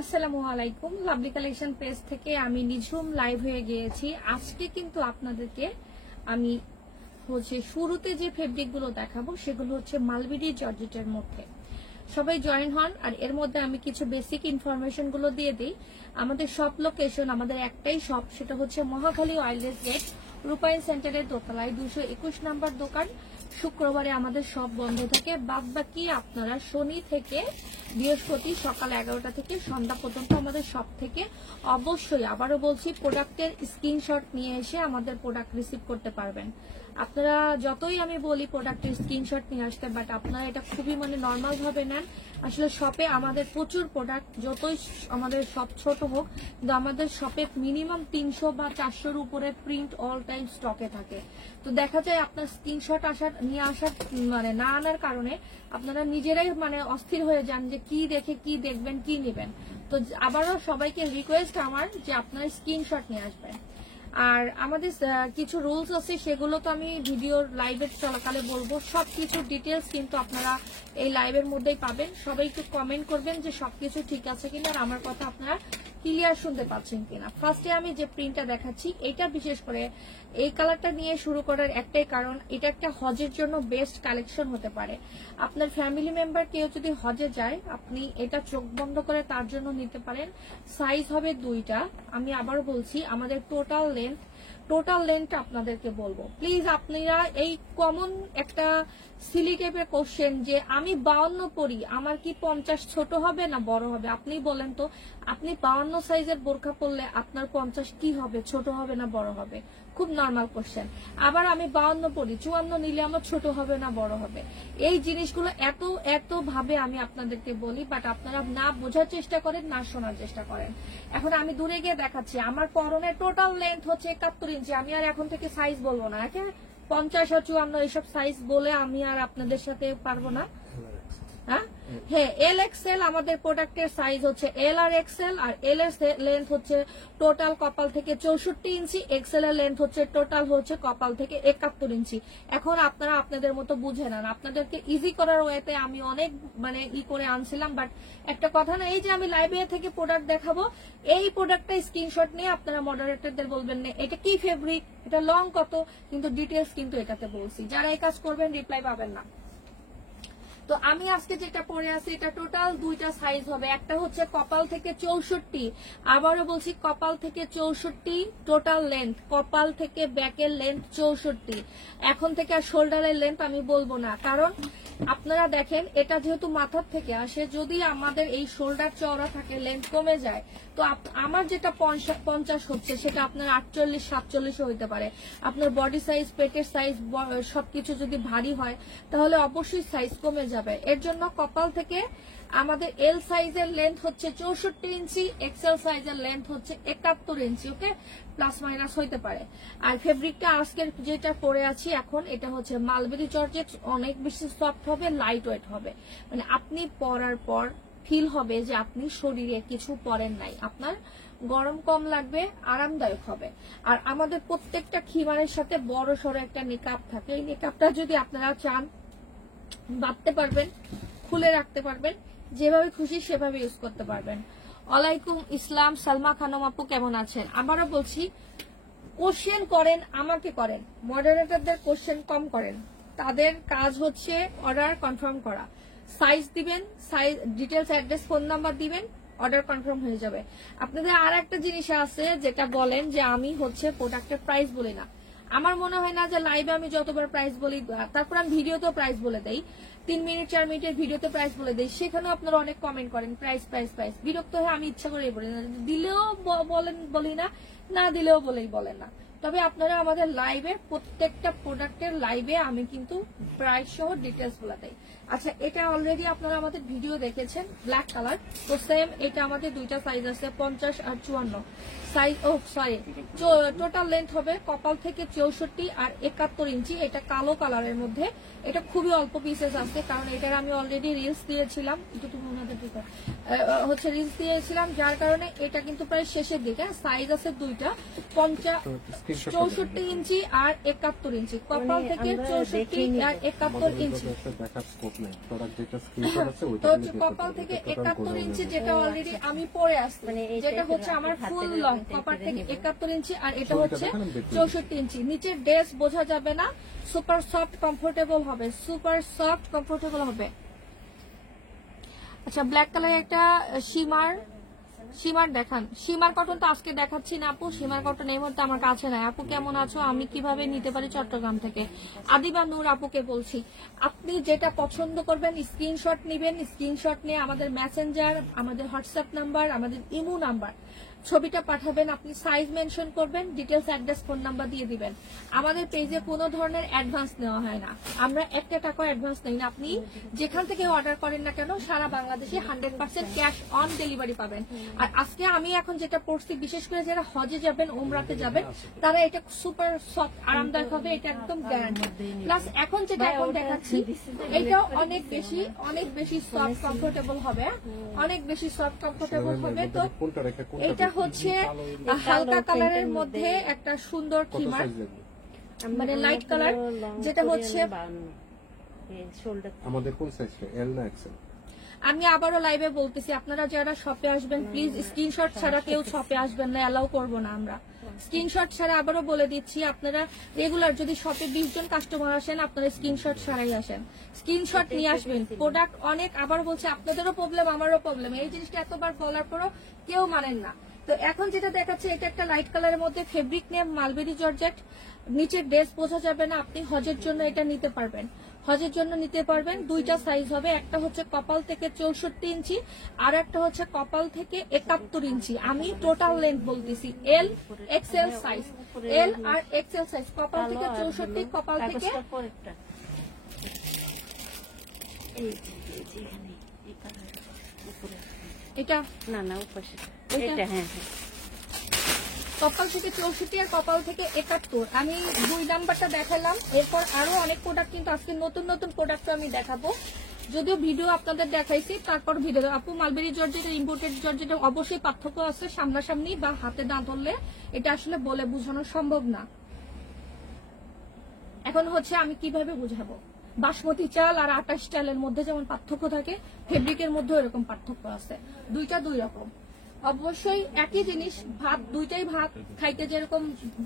আসসালামু আলাইকুম। Lovely collection page থেকে আমি নিঝুম লাইভ হয়ে গিয়েছি। আজকে কিন্তু আপনাদেরকে আমি শুরুতে যে ফেব্রিক গুলো দেখাবো সেগুলো হচ্ছে মালবেরি জর্জেটের মধ্যে। সবাই জয়েন হন। আর এর মধ্যে আমি কিছু বেসিক ইনফরমেশন গুলো দিয়ে দিই। আমাদের শপ লোকেশন, আমাদের একটাই শপ, সেটা হচ্ছে মহাখালী ওয়াইল্ডলেস গেট, রূপায়ণ সেন্টারের দোতলায় 221 নাম্বার দোকান। শুক্রবারে আমাদের সব বন্ধ থাকে, বাদ বাকি আপনারা শনি থেকে বৃহস্পতি সকাল 11টা থেকে সন্ধ্যা পর্যন্ত আমাদের শপ থেকে অবশ্যই, আবারও বলছি, প্রোডাক্টের স্ক্রিনশট নিয়ে এসে আমাদের প্রোডাক্ট রিসিভ করতে পারবেন। আপনারা যতই আমি বলি প্রোডাক্টের স্ক্রিনশট নিয়ে আসতে, বাট আপনারা এটা খুবই নর্মাল ভাবে নেন। আসলে শপে আমাদের প্রচুর প্রোডাক্ট, যতই আমাদের শপ ছোট হোক, কিন্তু আমাদের শপে মিনিমাম 300 বা 400-র উপরে প্রিন্ট অল টাইম স্টকে থাকে। তো দেখা যায় আপনার স্ক্রিনশট নিয়ে আসার না আনার কারণে আপনারা নিজেরাই অস্থির হয়ে যান যে কি দেখে কি দেখবেন, কি নেবেন। তো আবারও সবাইকে রিকোয়েস্ট আমার যে আপনারা স্ক্রিনশট নিয়ে আসবেন। আর আমাদের কিছু রুলস আছে, সেগুলো তো আমি ভিডিওর লাইভের চলাকালে বলবো। সবকিছু ডিটেলস কিন্তু আপনারা এই লাইভের মধ্যেই পাবেন। সবাই একটু কমেন্ট করবেন যে সবকিছু ঠিক আছে কিনা, আর আমার কথা আপনারা ক্লিয়ার শুনতে পাচ্ছেন কিনা। ফার্স্টে আমি যে প্রিন্টটা দেখাচ্ছি, এটা বিশেষ করে এই কালারটা নিয়ে শুরু করার একটাই কারণ, এটা একটা হজের জন্য বেস্ট কালেকশন হতে পারে। আপনার ফ্যামিলি মেম্বার কেউ যদি হজে যায়, আপনি এটা চোখ বন্ধ করে তার জন্য নিতে পারেন। সাইজ হবে 2টা। আমি আবার বলছি, আমাদের টোটাল লেন্থটা আপনাদেরকে বলবো। প্লিজ আপনারা এই কমন একটা সিলি টাইপের কোশ্চেন যে আমি 52 পরি, আমার কি 50 ছোট হবে না বড় হবে? আপনি বলেন তো, আপনি 52 সাইজের বোরখা পরলে আপনার 50 কি হবে, ছোট হবে না বড় হবে? খুব নর্মাল কোশ্চেন। আবার আমি 52 পরি, 54 নিলে আমার ছোট হবে না বড় হবে? এই জিনিসগুলো এত ভাবে আমি আপনাদেরকে বলি, বাট আপনারা না বোঝার চেষ্টা করেন, না শোনার চেষ্টা করেন। এখন আমি দূরে গিয়ে দেখাচ্ছি, আমার পরনের টোটাল লেন্থ হচ্ছে 71 ইঞ্চি। আমি আর এখন থেকে সাইজ বলবো না, 50 আর 54 এইসব সাইজ বলে আমি আর আপনাদের সাথে পারবো না। হ্যাঁ, এল এক্সেল আমাদের প্রোডাক্টের সাইজ হচ্ছে এল আর এক্সেল। আর এল এর লেন্থ হচ্ছে টোটাল কপাল থেকে 64 ইঞ্চি, এক্সেল এর লেন্থ হচ্ছে টোটাল হচ্ছে কপাল থেকে 71 ইঞ্চি। এখন আপনারা আপনাদের মতো বুঝে নেন। আপনাদেরকে ইজি করার ওয়েতে আমি অনেক করে আনছিলাম, বাট একটা কথা না, এই যে আমি লাইভে থেকে প্রোডাক্ট দেখাবো, এই প্রোডাক্টটা স্ক্রিনশট নিয়ে আপনারা মডারেটরদের বলবেন না এটা কি ফেব্রিক, এটা লং কত, কিন্তু ডিটেলস কিন্তু এটাতে বলছি। যারা এই কাজ করবেন রিপ্লাই পাবেন না। তো আমি আজকে যেটা পরে আছি, এটা টোটাল 2টা সাইজ হবে। একটা হচ্ছে কপাল থেকে 64, আবারও বলছি কপাল থেকে 64 টোটাল লেন্থ, কপাল থেকে ব্যাকের লেন্থ 64। এখন থেকে আর শোল্ডারের লেন্থ আমি বলবো না, কারণ আপনারা দেখেন এটা যেহেতু মাথার থেকে আসে, যদি আমাদের এই শোল্ডার চওড়া থাকে, লেন্থ কমে যায়, তো আমার যেটা 50 হচ্ছে সেটা আপনার 48-47 হইতে পারে। আপনার বডি সাইজ, পেটের সাইজ সবকিছু যদি ভারী হয়, তাহলে অবশ্যই সাইজ কমে যাবে। এর জন্য কপাল থেকে আমাদের এল সাইজের লেন্থ হচ্ছে 64 ইঞ্চি, এক্সেল সাইজের লেন্থ হচ্ছে 71 ইঞ্চি। ওকে, প্লাস মাইনাস হইতে পারে। আর ফেব্রিকটা আজকের যেটা পরে আছি এখন, এটা হচ্ছে মালবেরি জর্জেট। অনেক বেশি সফট হবে, লাইট ওয়েট হবে। আপনি পরার পর ফিল হবে যে আপনি শরীরে কিছু পরেন নাই, আপনার গরম কম লাগবে, আরামদায়ক হবে। আর আমাদের প্রত্যেকটা খিমারের সাথে বড় সড়ো একটা নিকাব থাকে। এই নিকাবটা যদি আপনারা চান বাঁধতে পারবেন, খুলে রাখতে পারবেন, যেভাবে খুশি সেভাবে ইউজ করতে পারবেন। ওয়ালাইকুম ইসলাম, সালমা খানম আপু, কেমন আছেন? আবারও বলছি, কোশ্চেন করেন, আমাকে করেন, মডারেটরদের কোশ্চেন কম করেন। তাদের কাজ হচ্ছে অর্ডার কনফার্ম করা। সাইজ দিবেন, size details, address, phone number দিবেন, অর্ডার কনফার্ম হয়ে যাবে। আপনাদের আর একটা জিনিস আছে যেটা বলেন যে আমি হচ্ছে প্রোডাক্টের প্রাইস বলি না। আমার মনে হয় না যে লাইভে আমি যতবার প্রাইস বলি, তারপর আমি ভিডিওতেও প্রাইস বলে দেই, 3 মিনিট 4 মিনিটের ভিডিওতে প্রাইস বলে দেই, সেখানেও আপনারা অনেক কমেন্ট করেন প্রাইস প্রাইস প্রাইস। বিরক্ত হয়ে আমি ইচ্ছা করে বলি না, দিলেও বলি না, না দিলেও বলেন না। তবে আপনারা আমাদের লাইভে, প্রত্যেকটা প্রোডাক্টের লাইভে আমি কিন্তু প্রাইস সহ ডিটেলস বলে দেই। আচ্ছা, এটা অলরেডি আপনারা আমাদের ভিডিও দেখেছেন, ব্ল্যাক কালার। তো সেম এটা আমাদের 2টা সাইজ আছে, 50 আর 54 সাইজ। টোটাল লেন্থ হবে কপাল থেকে 64 আর 71 ইঞ্চি। এটা কালো কালারের মধ্যে, এটা খুবই অল্প পিসেস আছে, কারণ এটার আমি অলরেডি রিলস দিয়েছিলাম, রিলস দিয়েছিলাম, যার কারণে এটা কিন্তু প্রায় শেষের দিকে। সাইজ আছে 2টা, 50 64 ইঞ্চি আর 71 ইঞ্চি, কপাল থেকে 64 আর 71 ইঞ্চি। তো কপাল থেকে 71 ইঞ্চি যেটা অলরেডি আমি পরে আসছি, যেটা হচ্ছে আমার ফুল লং কপাল থেকে 71 ইঞ্চি, আর এটা হচ্ছে 64 ইঞ্চি। নিচের ড্রেস বোঝা যাবে না, সুপার সফট কমফোর্টেবল হবে, সুপার সফট কমফোর্টেবল হবে। আচ্ছা, ব্ল্যাক কালার একটা সীমার দেখান। সীমার কটন তো আজকে দেখাচ্ছি না আপু, সীমার কটন এই মুহূর্তে আমার কাছে নাই। আপু কেমন আছো? আমি কিভাবে নিতে পারি চট্টগ্রাম থেকে? আদিবা নূর আপুকে বলছি, আপনি যেটা পছন্দ করবেন স্ক্রিনশট নিবেন, স্ক্রিনশট নিয়ে আমাদের মেসেঞ্জার, আমাদের হোয়াটসঅ্যাপ নাম্বার, আমাদের ইমো নাম্বার ছবিটা পাঠাবেন, আপনি সাইজ মেনশন করবেন, ডিটেলস অ্যাড্রেস ফোন নাম্বার দিয়ে দিবেন। আমাদের পেজে কোনো ধরনের অ্যাডভান্স নেওয়া হয় না, আমরা একটা টাকাও অ্যাডভান্স নেই না। আপনি যেখান থেকে অর্ডার করেন না কেন সারা বাংলাদেশে 100% ক্যাশ অন ডেলিভারি পাবেন। আর আজকে আমি এখন যেটা পড়ছি, বিশেষ করে যারা হজে যাবেন, ওমরাতে যাবেন, তারা এটা সুপার সফট আরামদায়ক হবে, এটা একদম গ্যারান্টি। প্লাস এখন যেটা এখন দেখাচ্ছি এটাও অনেক বেশি সফট কমফোর্টেবল হবে, অনেক বেশি সফট কমফোর্টেবল হবে। তো এটা হচ্ছে হালকা কালারের মধ্যে একটা সুন্দর খিমার, মানে লাইট কালার, যেটা হচ্ছে আমাদের কোন সাইজ, এল না এক্সেল? আমি আবারও লাইভে বলতেছি, আপনারা যারা শপে আসবেন প্লিজ স্ক্রিনশট ছাড়া কেউ শপে আসবেন না, অ্যালাউ করবো না আমরা স্ক্রিনশট ছাড়া। আবারও বলে দিচ্ছি, আপনারা রেগুলার যদি শপে 20 জন কাস্টমার আসেন, আপনারা স্ক্রিনশট ছাড়াই আসেন, স্ক্রিনশট নিয়ে আসবেন। প্রোডাক্ট অনেক, আবার বলছি আপনাদেরও প্রবলেম আমারও প্রবলেম, এই জিনিসটা এতবার বলার পরও কেউ মানেন না। তো এখন যেটা দেখাচ্ছে এটা একটা লাইট কালারের মধ্যে, ফেব্রিক নেম মালবেরি জর্জেট, নিচের ড্রেস বোঝা যাবে না। আপনি হজের জন্য এটা নিতে পারবেন, হজের জন্য নিতে পারবেন। দুইটা সাইজ হবে, একটা হচ্ছে কপাল থেকে 64 ইঞ্চি আর একটা হচ্ছে কপাল থেকে 71 ইঞ্চি। আমি টোটাল লেন্থ বলতেছি, এল এক্সেল সাইজ, এল আর এক্সেল সাইজ, কপাল থেকে 64, কপাল থেকে এটা না না উপাসে এটা, হ্যাঁ হ্যাঁ, কপাল থেকে 64 আর কপাল থেকে 71। আমি 2 নাম্বারটা দেখালাম, এরপর আরো অনেক প্রোডাক্ট কিন্তু আজকে নতুন নতুন প্রোডাক্ট আমি দেখাবো, যদিও ভিডিও আপনাদের দেখাইছি তারপর ভিডিও। আপু মালবেরি জর্জেট আর ইম্পোর্টেড জর্জেটের অবশ্যই পার্থক্য আছে, সামনাসামনি বা হাতে না ধরলে এটা আসলে বলে বোঝানো সম্ভব না। এখন হচ্ছে আমি কিভাবে বুঝাবো, বাসমতি চাল আর আটা স্টাইলের মধ্যে যেমন পার্থক্য থাকে, ফেব্রিকের মধ্যে এরকম পার্থক্য আছে, দুইটা দুই রকম। অবশ্যই একই জিনিস, ভাত দুইটাই ভাত খাইতে যেরকম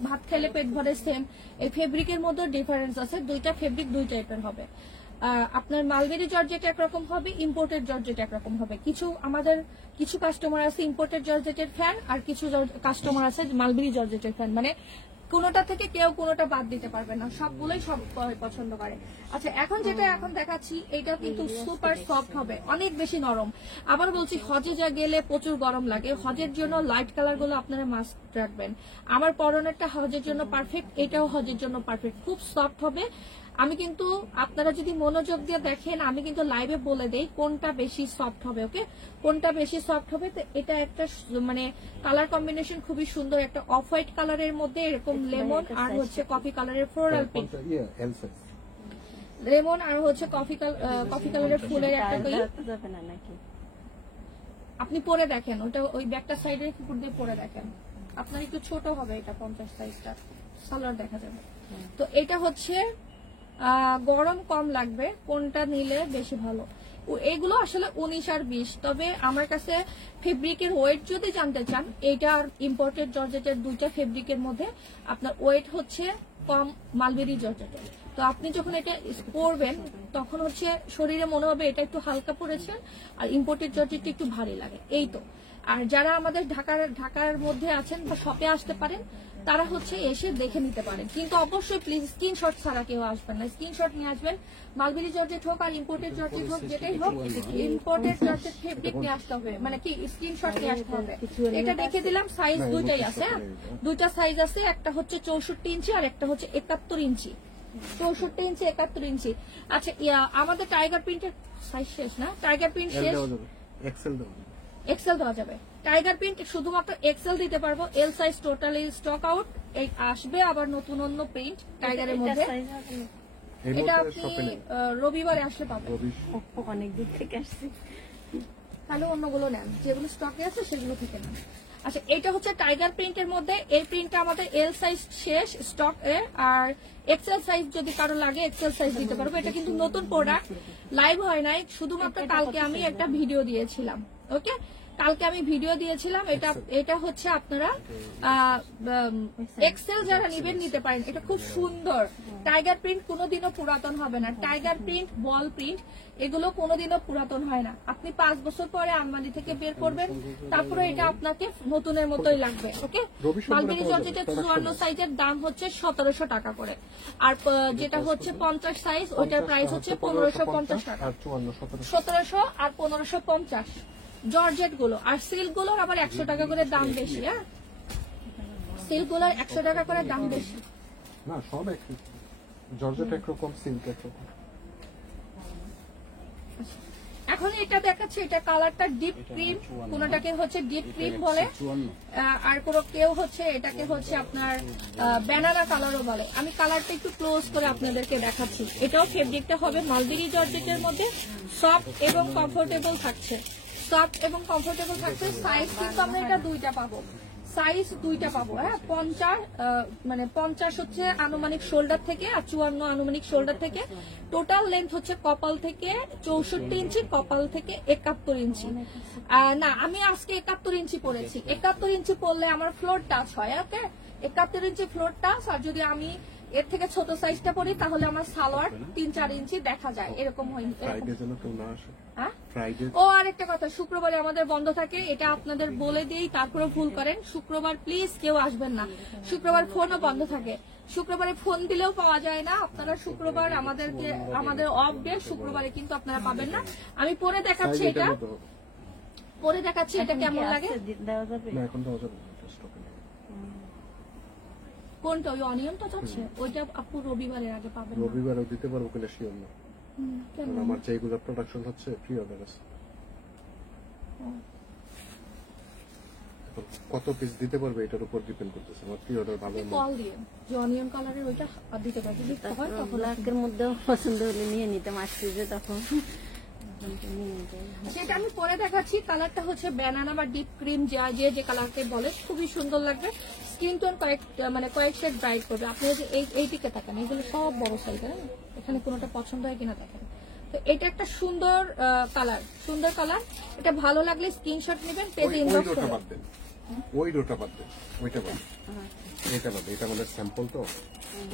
ভাত খেলে পেট ভরে, সেম এই ফেব্রিকের মধ্যে ডিফারেন্স আছে, দুইটা ফেব্রিক দুই টাইপের হবে। আপনার মালবেরি জর্জেট একরকম হবে, ইম্পোর্টেড জর্জেট একরকম হবে। আমাদের কিছু কাস্টমার আছে ইম্পোর্টেড জর্জেটের ফ্যান, আর কিছু কাস্টমার আছে মালবেরি জর্জেটের ফ্যান, মানে কোনোটা থেকে কেউ কোনোটা বাদ দিতে পারবে না, সবগুলোই সব পছন্দ করে। আচ্ছা, এখন যেটা এখন দেখাচ্ছি এটা কিন্তু সুপার সফট হবে, অনেক বেশি নরম। আবার বলছি, হজে যা গেলে প্রচুর গরম লাগে, হজের জন্য লাইট কালার গুলো আপনারা মাস্ট রাখবেন। আমার পরনেরটা হজের জন্য পারফেক্ট, এটাও হজের জন্য পারফেক্ট, খুব সফট হবে। আমি কিন্তু আপনারা যদি মনোযোগ দিয়ে দেখেন, আমি কিন্তু লাইভে বলে দেই কোনটা বেশি সফট হবে, ওকে, কোনটা বেশি সফট হবে। তো এটা একটা মানে কালার কম্বিনেশন খুবই সুন্দর, একটা অফ হোয়াইট কালারের মধ্যে এরকম লেমন আর হচ্ছে কফি কালারের ফ্লোরাল পিঙ্ক, লেমন আর হচ্ছে কফি কালারের ফুলের একটা আপনি পরে দেখেন, ওটা ওই ব্যাকটা সাইডের উপর দিয়ে পরে দেখেন, আপনার একটু ছোট হবে এটা 50 সাইজটা, সালোয়ার দেখা যাবে। তো এটা হচ্ছে গরম কম লাগবে, কোনটা নিলে বেশি ভালো। এগুলো আসলে 19 আর 20, তবে আমার কাছে ফেব্রিকের ওয়েট যদি জানতে চান, এইটা আর ইম্পোর্টেড জর্জেটের দুইটা ফেব্রিকের মধ্যে আপনার ওয়েট হচ্ছে কম মালবেরি জর্জেটের। তো আপনি যখন এটা পরবেন তখন হচ্ছে শরীরে মনে হবে এটা একটু হালকা পরেছেন, আর ইম্পোর্টেড জর্জেটটা একটু ভারী লাগে, এই তো। আর যারা আমাদের ঢাকার মধ্যে আছেন বা শপে আসতে পারেন, তারা হচ্ছে এসে দেখে নিতে পারেন, কিন্তু অবশ্যই প্লিজ স্ক্রিনশট ছাড়া কেউ আসবেন না, স্ক্রিনশট নিয়ে আসবেন। মালবেরি জর্জেট হোক আর ইম্পোর্টেড জর্জেট হোক, যেটাই হোক, ইম্পোর্টেড জর্জেট ফেব্রিক নিয়ে আসতে হবে, মানে কি স্ক্রিনশট নিয়ে আসতে হবে। এটা দেখে দিলাম, সাইজ দুইটাই আছে, দুইটা সাইজ আছে, একটা হচ্ছে 64 ইঞ্চি আর একটা হচ্ছে 71 ইঞ্চি, 64 ইঞ্চি 71 ইঞ্চি। আচ্ছা, আমাদের টাইগার প্রিন্টের সাইজ শেষ না, টাইগার প্রিন্ট শেষ, এক্সেল দেওয়া যাবে। টাইগার প্রিন্ট শুধুমাত্র এক্সেল দিতে পারবো, L size totally stock out, এই আসবে আবার নতুন অন্য প্রিন্ট টাইগারের মধ্যে। এটা আপনি রবিবারে আসলে পাবেন, অনেক দূর থেকে আসছি, তাহলে অন্যগুলো নেন, যেগুলো স্টকে আছে সেগুলো থেকে নেন। আচ্ছা, এটা হচ্ছে টাইগার প্রিন্টের মধ্যে। এই প্রিন্টটা আমাদের এল সাইজ শেষ স্টক এ, আর এক্সেল সাইজ যদি কারো লাগে এক্সেল সাইজ দিতে পারবো। এটা কিন্তু নতুন প্রোডাক্ট, লাইভ হয় নাই, শুধুমাত্র কালকে আমি একটা ভিডিও দিয়েছিলাম। ওকে, কালকে আমি ভিডিও দিয়েছিলাম। এটা হচ্ছে আপনারা এক্সেল যারা নিবেন নিতে পারেন। এটা খুব সুন্দর। টাইগার প্রিন্ট কোনোদিনও পুরাতন হবে না। টাইগার প্রিন্ট, বল প্রিন্ট এগুলো কোনোদিনও পুরাতন হয় না। আপনি 5 বছর পরে আলমারি থেকে বের করবেন, তারপরে এটা আপনাকে নতুনের মতোই লাগবে। ওকে, মালবেরি জর্জেটের 54 সাইজের দাম হচ্ছে 1700 টাকা করে, আর যেটা হচ্ছে 50 সাইজ ওইটার প্রাইস হচ্ছে 1550 টাকা। 1700 আর 1550 জর্জেট গুলো। আর সিল্ক গুলোর আবার 100 টাকা করে দাম বেশি। হ্যাঁ, সিল্ক গুলোর 100 টাকা করে দাম বেশি না, সব একই। জর্জেট একরকম, সিল্ক একরকম। এখন এটা দেখাচ্ছি, এটা কালারটা ডিপ ক্রিম, কোনটাকে হচ্ছে ডিপ ক্রিম বলে, আর কোনো কেউ হচ্ছে এটাকে হচ্ছে আপনার ব্যানানা কালারও বলে। আমি কালারটা একটু ক্লোজ করে আপনাদেরকে দেখাচ্ছি। এটাও ফেব্রিকটা হবে মালবেরি জর্জেটের মধ্যে, সফট এবং কমফোর্টেবল থাকছে। সফট এবং কমফোর্টেবল থাকছে। সাইজ কিন্তু আমরা এটা দুইটা পাবো, সাইজ দুইটা পাবো। হ্যাঁ, 50 হচ্ছে আনুমানিক শোল্ডার থেকে, আর 54 আনুমানিক শোল্ডার থেকে। টোটাল লেন্থ হচ্ছে কপাল থেকে 64 ইঞ্চি, কপাল থেকে 71 ইঞ্চি। না, আমি আজকে 71 ইঞ্চি পরেছি। 71 ইঞ্চি পরলে আমার ফ্লোর টাচ হয়। ওকে, 71 ইঞ্চি ফ্লোর টাচ। আর যদি আমি এর থেকে ছোট সাইজটা পরি তাহলে আমার সালোয়ার 3-4 ইঞ্চি দেখা যায়, এরকম হয়। ফ্রাইডে যেন কেউ না আসে। হ্যাঁ, ফ্রাইডে। ও আরেকটা কথা, শুক্রবারে আমাদের বন্ধ থাকে, এটা আপনাদের বলে দিই, তারপরে ভুল করেন। শুক্রবার প্লিজ কেউ আসবেন না, শুক্রবার ফোনও বন্ধ থাকে। শুক্রবারে ফোন দিলেও পাওয়া যায় না। আপনারা শুক্রবার আমাদের অফ ডে, শুক্রবারে কিন্তু আপনারা পাবেন না। আমি পরে দেখাচ্ছি, এটা পরে দেখাচ্ছি এটা কেমন লাগে। দেওয়া যাবে? না, এখন দেওয়া যাবে না, স্টকে নেই। কোনটা, ওই অনিয়নটা যাচ্ছে? ওইটা আপু রবিবারের আগে পাবেন না। রবিবারও দিতে পারবো কিনা শিওর না, কেন? কারণ আমার যেগুলো প্রোডাকশন হচ্ছে প্রি অর্ডার আছে। এখন কত পিস দিতে পারবে এটার উপর ডিপেন্ড করতেছে। আমার প্রি অর্ডার ভালো না। কল দিয়ে যে অনিয়ন কালারের ওইটা দিতে পারবে, যদি হয় তখন। ব্ল্যাকের মধ্যেও পছন্দ হলে নিয়ে নিতাম, আসছে যে তখন নিয়ে নিতাম। সেটা আমি পরে দেখাচ্ছি। কালারটা হচ্ছে ব্যানানা বা ডিপ ক্রিম, যে কালারকে বলে, খুবই সুন্দর লাগবে। স্কিন টোন কয়েক শেড ব্রাইট করবে। আপনি যে এই দিকে তাকান, এগুলো সব বড় সাইজ। হ্যাঁ, এখানে কোনোটা পছন্দ হয় কিনা দেখেন। তো এটা একটা সুন্দর কালার, সুন্দর কালার। এটা ভালো লাগলে স্ক্রিনশট নেবেন, পেজে ইনবক্স ওইটা করবেন। বাদ দেন, ওই রোটা বাদ দেন, ওইটা বাদ, এটা বাদ, এটা আমাদের স্যাম্পল তো,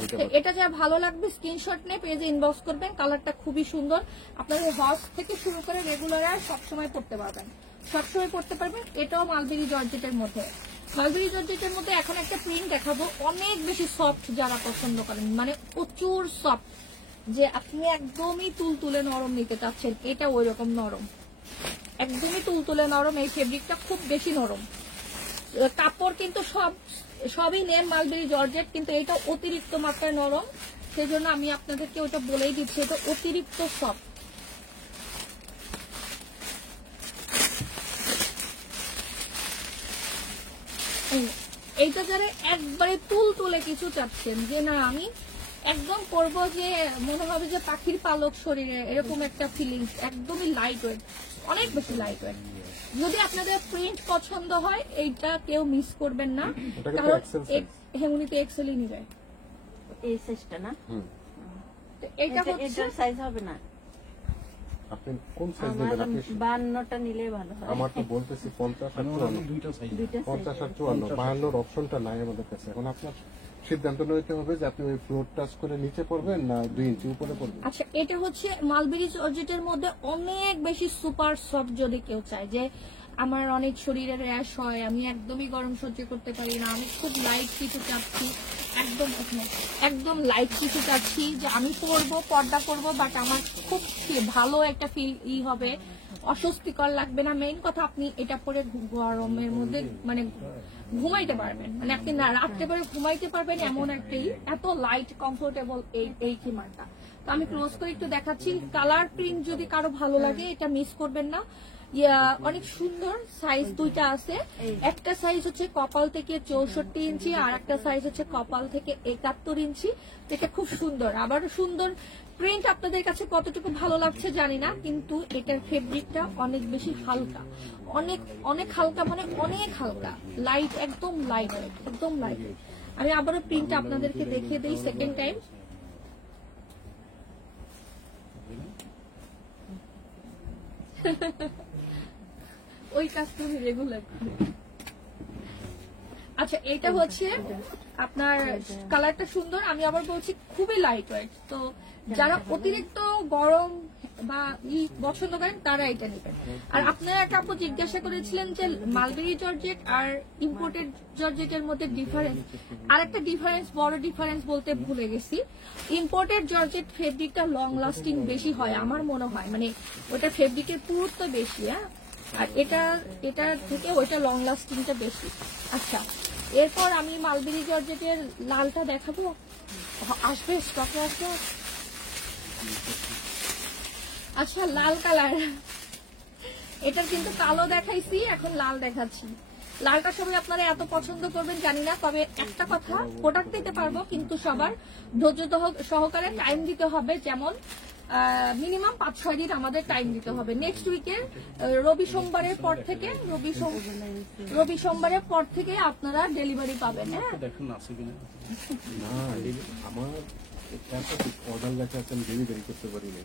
ওইটা বাদ। এটা যা ভালো লাগবে স্ক্রিনশট নিয়ে পেজে ইনবক্স করবেন। কালারটা খুবই সুন্দর। আপনাদের হজ থেকে শুরু করে রেগুলার আর সবসময় পড়তে পারবেন, সবসময় পড়তে পারবেন। এটাও মালবেরি জর্জেটের মধ্যে। মালবেরি জর্জেটের মধ্যে এখন একটা প্রিন্ট দেখাবো, অনেক বেশি সফট, যারা পছন্দ করেন, মানে প্রচুর সফট, যে আপনি একদমই তুলতুলে নরম নিতে চাচ্ছেন, এটা ওই রকম নরম, একদমই তুলতুলে নরম। এই ফেব্রিকটা খুব বেশি নরম। কাপড় কিন্তু সবই নেম মালবেরি জর্জেট, কিন্তু এটা অতিরিক্ত মাত্রায় নরম। সেই জন্য আমি আপনাদেরকে ওটা বলেই দিচ্ছি, এটা অতিরিক্ত সফট। এইটা যারা একবারে তুলে কিছু চাচ্ছেন, যে না আমি একদম করবো, যে মনে হবে যে পাখির পালক শরীরে, এরকম একটা ফিলিংস, একদমই লাইট ওয়েট, অনেক বেশি লাইট ওয়েট। যদি আপনাদের প্রিন্ট পছন্দ হয়, এইটা কেউ মিস করবেন না, কারণ হেমুনিতে এক্সেলই নিবে। এই সাইজটা না, এটা হচ্ছে এটার সাইজ হবে না। আপনি কোন সাইজ নেবেন? আপনি 52টা নিলে ভালো হয়। আমার তো বলতেছি 50 আর 54, দুইটা 50 আর 54, 52 অপশনটা নাই আমাদের কাছে। এখন আপনার সিদ্ধান্ত নিতে হবে যে আপনি ওই ফ্লোর টাচ করে নিচে পড়বেন না 2 ইঞ্চি উপরে পড়বেন। আচ্ছা, এটা হচ্ছে মালবেরি জর্জেটের মধ্যে অনেক বেশি সুপার সফট। যদি কেউ চায় যে আমার অনেক শরীরে র্যাশ হয়, আমি একদমই গরম সহ্য করতে পারি না, আমি খুব লাইট কিছু চাচ্ছি, একদম লাইট কিছু চাচ্ছি, যে আমি পর্দা করবো, বাট আমার খুব ভালো একটা ফিল হবে, অস্বস্তিকর লাগবে না। মেইন কথা, আপনি এটা পরে গরমের মধ্যে মানে ঘুমাইতে পারবেন, মানে আপনি রাত্রে পরে ঘুমাইতে পারবেন, এমন একটাই এত লাইট কমফোর্টেবল এই খিমারটা। তো আমি ক্লোজ করে একটু দেখাচ্ছি। কালার প্রিন্ট যদি কারো ভালো লাগে, এটা মিস করবেন না। অনেক সুন্দর। সাইজ দুইটা আছে, একটা সাইজ হচ্ছে কপাল থেকে 64 ইঞ্চি, আর একটা সাইজ হচ্ছে কপাল থেকে 71 ইঞ্চি। এটা খুব সুন্দর, আবার সুন্দর প্রিন্ট আপনাদের কাছে কতটুকু ভালো লাগছে জানি না, কিন্তু এটার ফেব্রিকটা অনেক বেশি হালকা, অনেক অনেক হালকা, মানে অনেক হালকা, লাইট, একদম লাইট, একদম লাইট। আমি আবারও প্রিন্টটা আপনাদেরকে দেখিয়ে দিই সেকেন্ড টাইম। ওই কাজ তুমি রেগুলার। আচ্ছা, এটা হচ্ছে আপনার কালারটা সুন্দর, আমি আবার বলছি খুবই লাইট ওয়েট। তো যারা অতিরিক্ত গরম বা পছন্দ করেন তারা এটা নেবেন। আর আপনারা একটা আপু জিজ্ঞাসা করেছিলেন যে মালবেরি জর্জেট আর ইম্পোর্টেড জর্জেটের মধ্যে ডিফারেন্স। আর একটা ডিফারেন্স, বড় ডিফারেন্স বলতে ভুলে গেছি, ইম্পোর্টেড জর্জেট ফেব্রিকটা লং লাস্টিং বেশি হয় আমার মনে হয়, মানে ওটা ফেব্রিকের পুরুত্ব বেশি। হ্যাঁ, আর এটার থেকে ওইটা লং লাস্টিংটা বেশি। আচ্ছা, এরপর আমি মালবেরি জর্জেটের লালটা দেখাবো, আসবে স্টকে আসবে। আচ্ছা, লাল কালার, এটার কিন্তু কালো দেখাইছি, এখন লাল দেখাচ্ছি। লালটা সবাই আপনারা এত পছন্দ করবেন জানি না, তবে একটা কথা, প্রোডাক্ট দিতে পারবো কিন্তু সবার ধৈর্য সহকারে টাইম দিতে হবে। যেমন মিনিমাম 5-6 দিন আমাদের টাইম দিতে হবে। নেক্সট উইকের রবি সোমবারের পর থেকে আপনারা ডেলিভারি পাবেন। হ্যাঁ, না, আমার অর্ডার লেখা আছে, আমি ডেলিভারি করতে পারি না।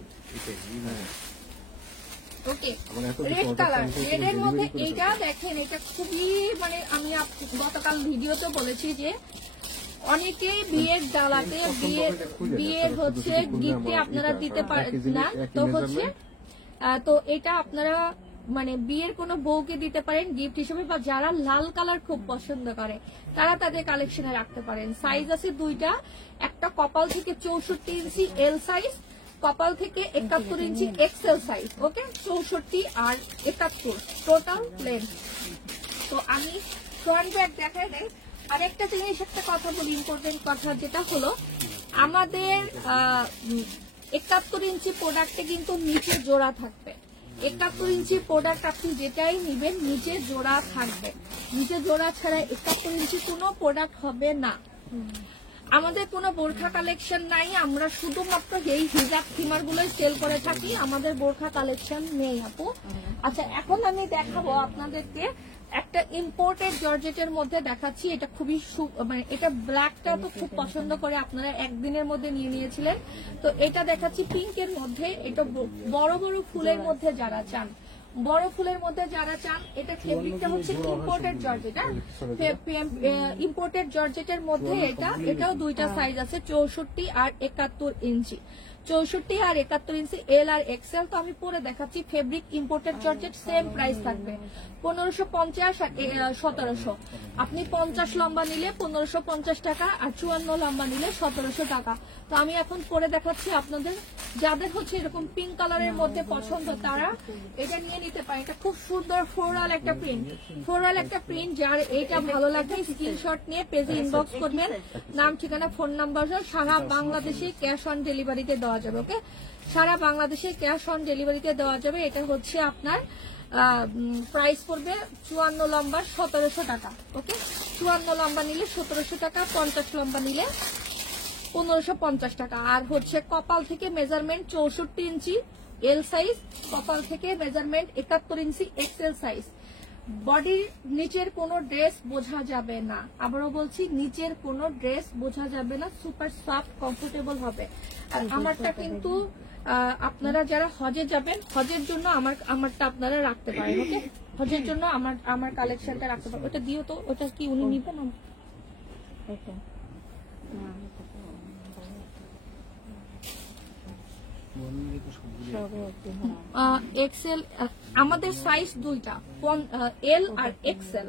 ওকে, রেড কালার, রেডের মধ্যে এইটা দেখেন, এটা খুবই, মানে আমি গতকাল ভিডিওতে বলেছি যে অনেকে বিয়ের ডালাতে বিয়ের হচ্ছে গিফটে আপনারা দিতে পারেন না, তো হচ্ছে তো এটা আপনারা মানে বিয়ের কোনো বউকে দিতে পারেন গিফট হিসেবে, বা যারা লাল কালার খুব পছন্দ করে তারা তাদের কালেকশনে রাখতে পারেন। সাইজ আছে দুইটা, একটা কপাল থেকে 64 ইঞ্চি এল সাইজ, কপাল থেকে 71 ইঞ্চি এক্সেল সাইজ। ওকে, 64 আর 71 টোটাল লেন্থ। তো আমি ফ্রন্ট ব্যাক দেখাই দেই। আরেকটা জিনিস, একটা কথা বলি, ইম্পর্টেন্ট কথা, যেটা হলো আমাদের 71 ইঞ্চি প্রোডাক্টে কিন্তু নিচে জোড়া থাকবে। 71 ইঞ্চি প্রোডাক্ট আপনি যেটাই নিবেন নিচে জোড়া থাকবে, নিচে জোড়া ছাড়া 71 ইঞ্চি কোনো প্রোডাক্ট হবে না। আমাদের কোনো বোরখা কালেকশন নাই, আমরা শুধুমাত্র এই হিজাব থিমার গুলোই সেল করে থাকি, আমাদের বোরখা কালেকশন নেই আপু। আচ্ছা, এখন আমি দেখাবো আপনাদেরকে একটা ইম্পোর্টেড জর্জেটের মধ্যে দেখাচ্ছি। এটা খুবই মানে এটা ব্ল্যাকটা তো খুব পছন্দ করে আপনারা, একদিনের মধ্যে নিয়ে নিয়েছিলেন। তো এটা দেখাচ্ছি পিঙ্কের মধ্যে, এটা বড় বড় ফুলের মধ্যে যারা চান, বড় ফুলের মধ্যে যারা চান, এটা ফেব্রিকটা হচ্ছে ইম্পোর্টেড জর্জেট। ইম্পোর্টেড জর্জেটের মধ্যে এটাও দুইটা সাইজ আছে, 64 আর 71 ইঞ্চি। 64 আর 71 ইঞ্চি এল আর এক্সেল। তো আমি পরে দেখাচ্ছি। Fabric imported georgette, same price থাকবে 1550 আর 1700। আপনি 50 লম্বা নিলে 1550 টাকা, আর 54 লম্বা নিলে 1700 টাকা। তো আমি এখন পরে দেখাচ্ছি আপনাদের, যাদের হচ্ছে এরকম পিঙ্ক কালারের মধ্যে পছন্দ তারা এটা নিয়ে নিতে পারে। এটা খুব সুন্দর ফ্লোরাল একটা প্রিন্ট, ফ্লোরাল একটা প্রিন্ট। যার এইটা ভালো লাগবে স্ক্রিনশট নিয়ে পেজে ইনবক্স করবেন, নাম, ঠিকানা, ফোন নাম্বার সহ। সারা বাংলাদেশে ক্যাশ অন ডেলিভারিতে দেওয়া যাবে। ওকে, সারা বাংলাদেশে ক্যাশ অন ডেলিভারিতে দেওয়া যাবে। এটা হচ্ছে আপনার প্রাইস পড়বে 54 লম্বা 1700 টাকা। ওকে, 54 লম্বা নিলে 1700 টাকা, 50 লম্বা নিলে 1550 টাকা। আর হচ্ছে কপাল থেকে মেজারমেন্ট 64 ইঞ্চি এল সাইজ, কপাল থেকে মেজারমেন্ট 71 ইঞ্চি এক্সেল সাইজ। বডির নিচের কোনো ড্রেস বোঝা যাবে না, আবারও বলছি, নিচের কোনো ড্রেস বোঝা যাবে না, সুপার সফট কমফোর্টেবল হবে। আর আমারটা কিন্তু আপনারা যারা হজে যাবেন, হজের জন্য আমারটা আপনারা রাখতে পারেন। ওকে, হজের জন্য আমার কালেকশনটা রাখতে পারেন। ওটা দিও তো, ওটা কি উনি নিবেন? এক্সেল আমাদের সাইজ দুইটা, এল আর এক্সেল।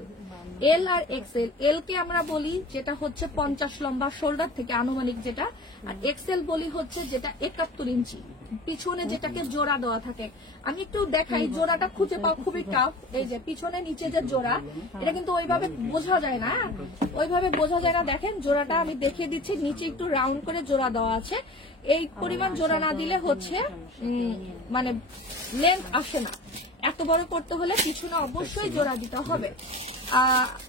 এল আর এক্সেল, এল কে আমরা বলি যেটা হচ্ছে 50 লম্বা শোল্ডার থেকে আনুমানিক যেটা, আর এক্সেল বলি হচ্ছে যেটা 71 ইঞ্চি পিছনে যেটাকে জোড়া দেওয়া থাকে। আমি একটু দেখাই, জোড়াটা খুঁজে পাওয়া খুবই টাফ। এই যে পিছনে নিচে যে জোড়া, এটা কিন্তু ওইভাবে বোঝা যায় না, ওইভাবে বোঝা যায় না। দেখেন জোড়াটা আমি দেখিয়ে দিচ্ছি, নিচে একটু রাউন্ড করে জোড়া দেওয়া আছে। এই পরিমাণ জোড়া না দিলে হচ্ছে মানে লেন্থ আসে না। এত বড় করতে হলে পিছনে অবশ্যই জোড়া দিতে হবে।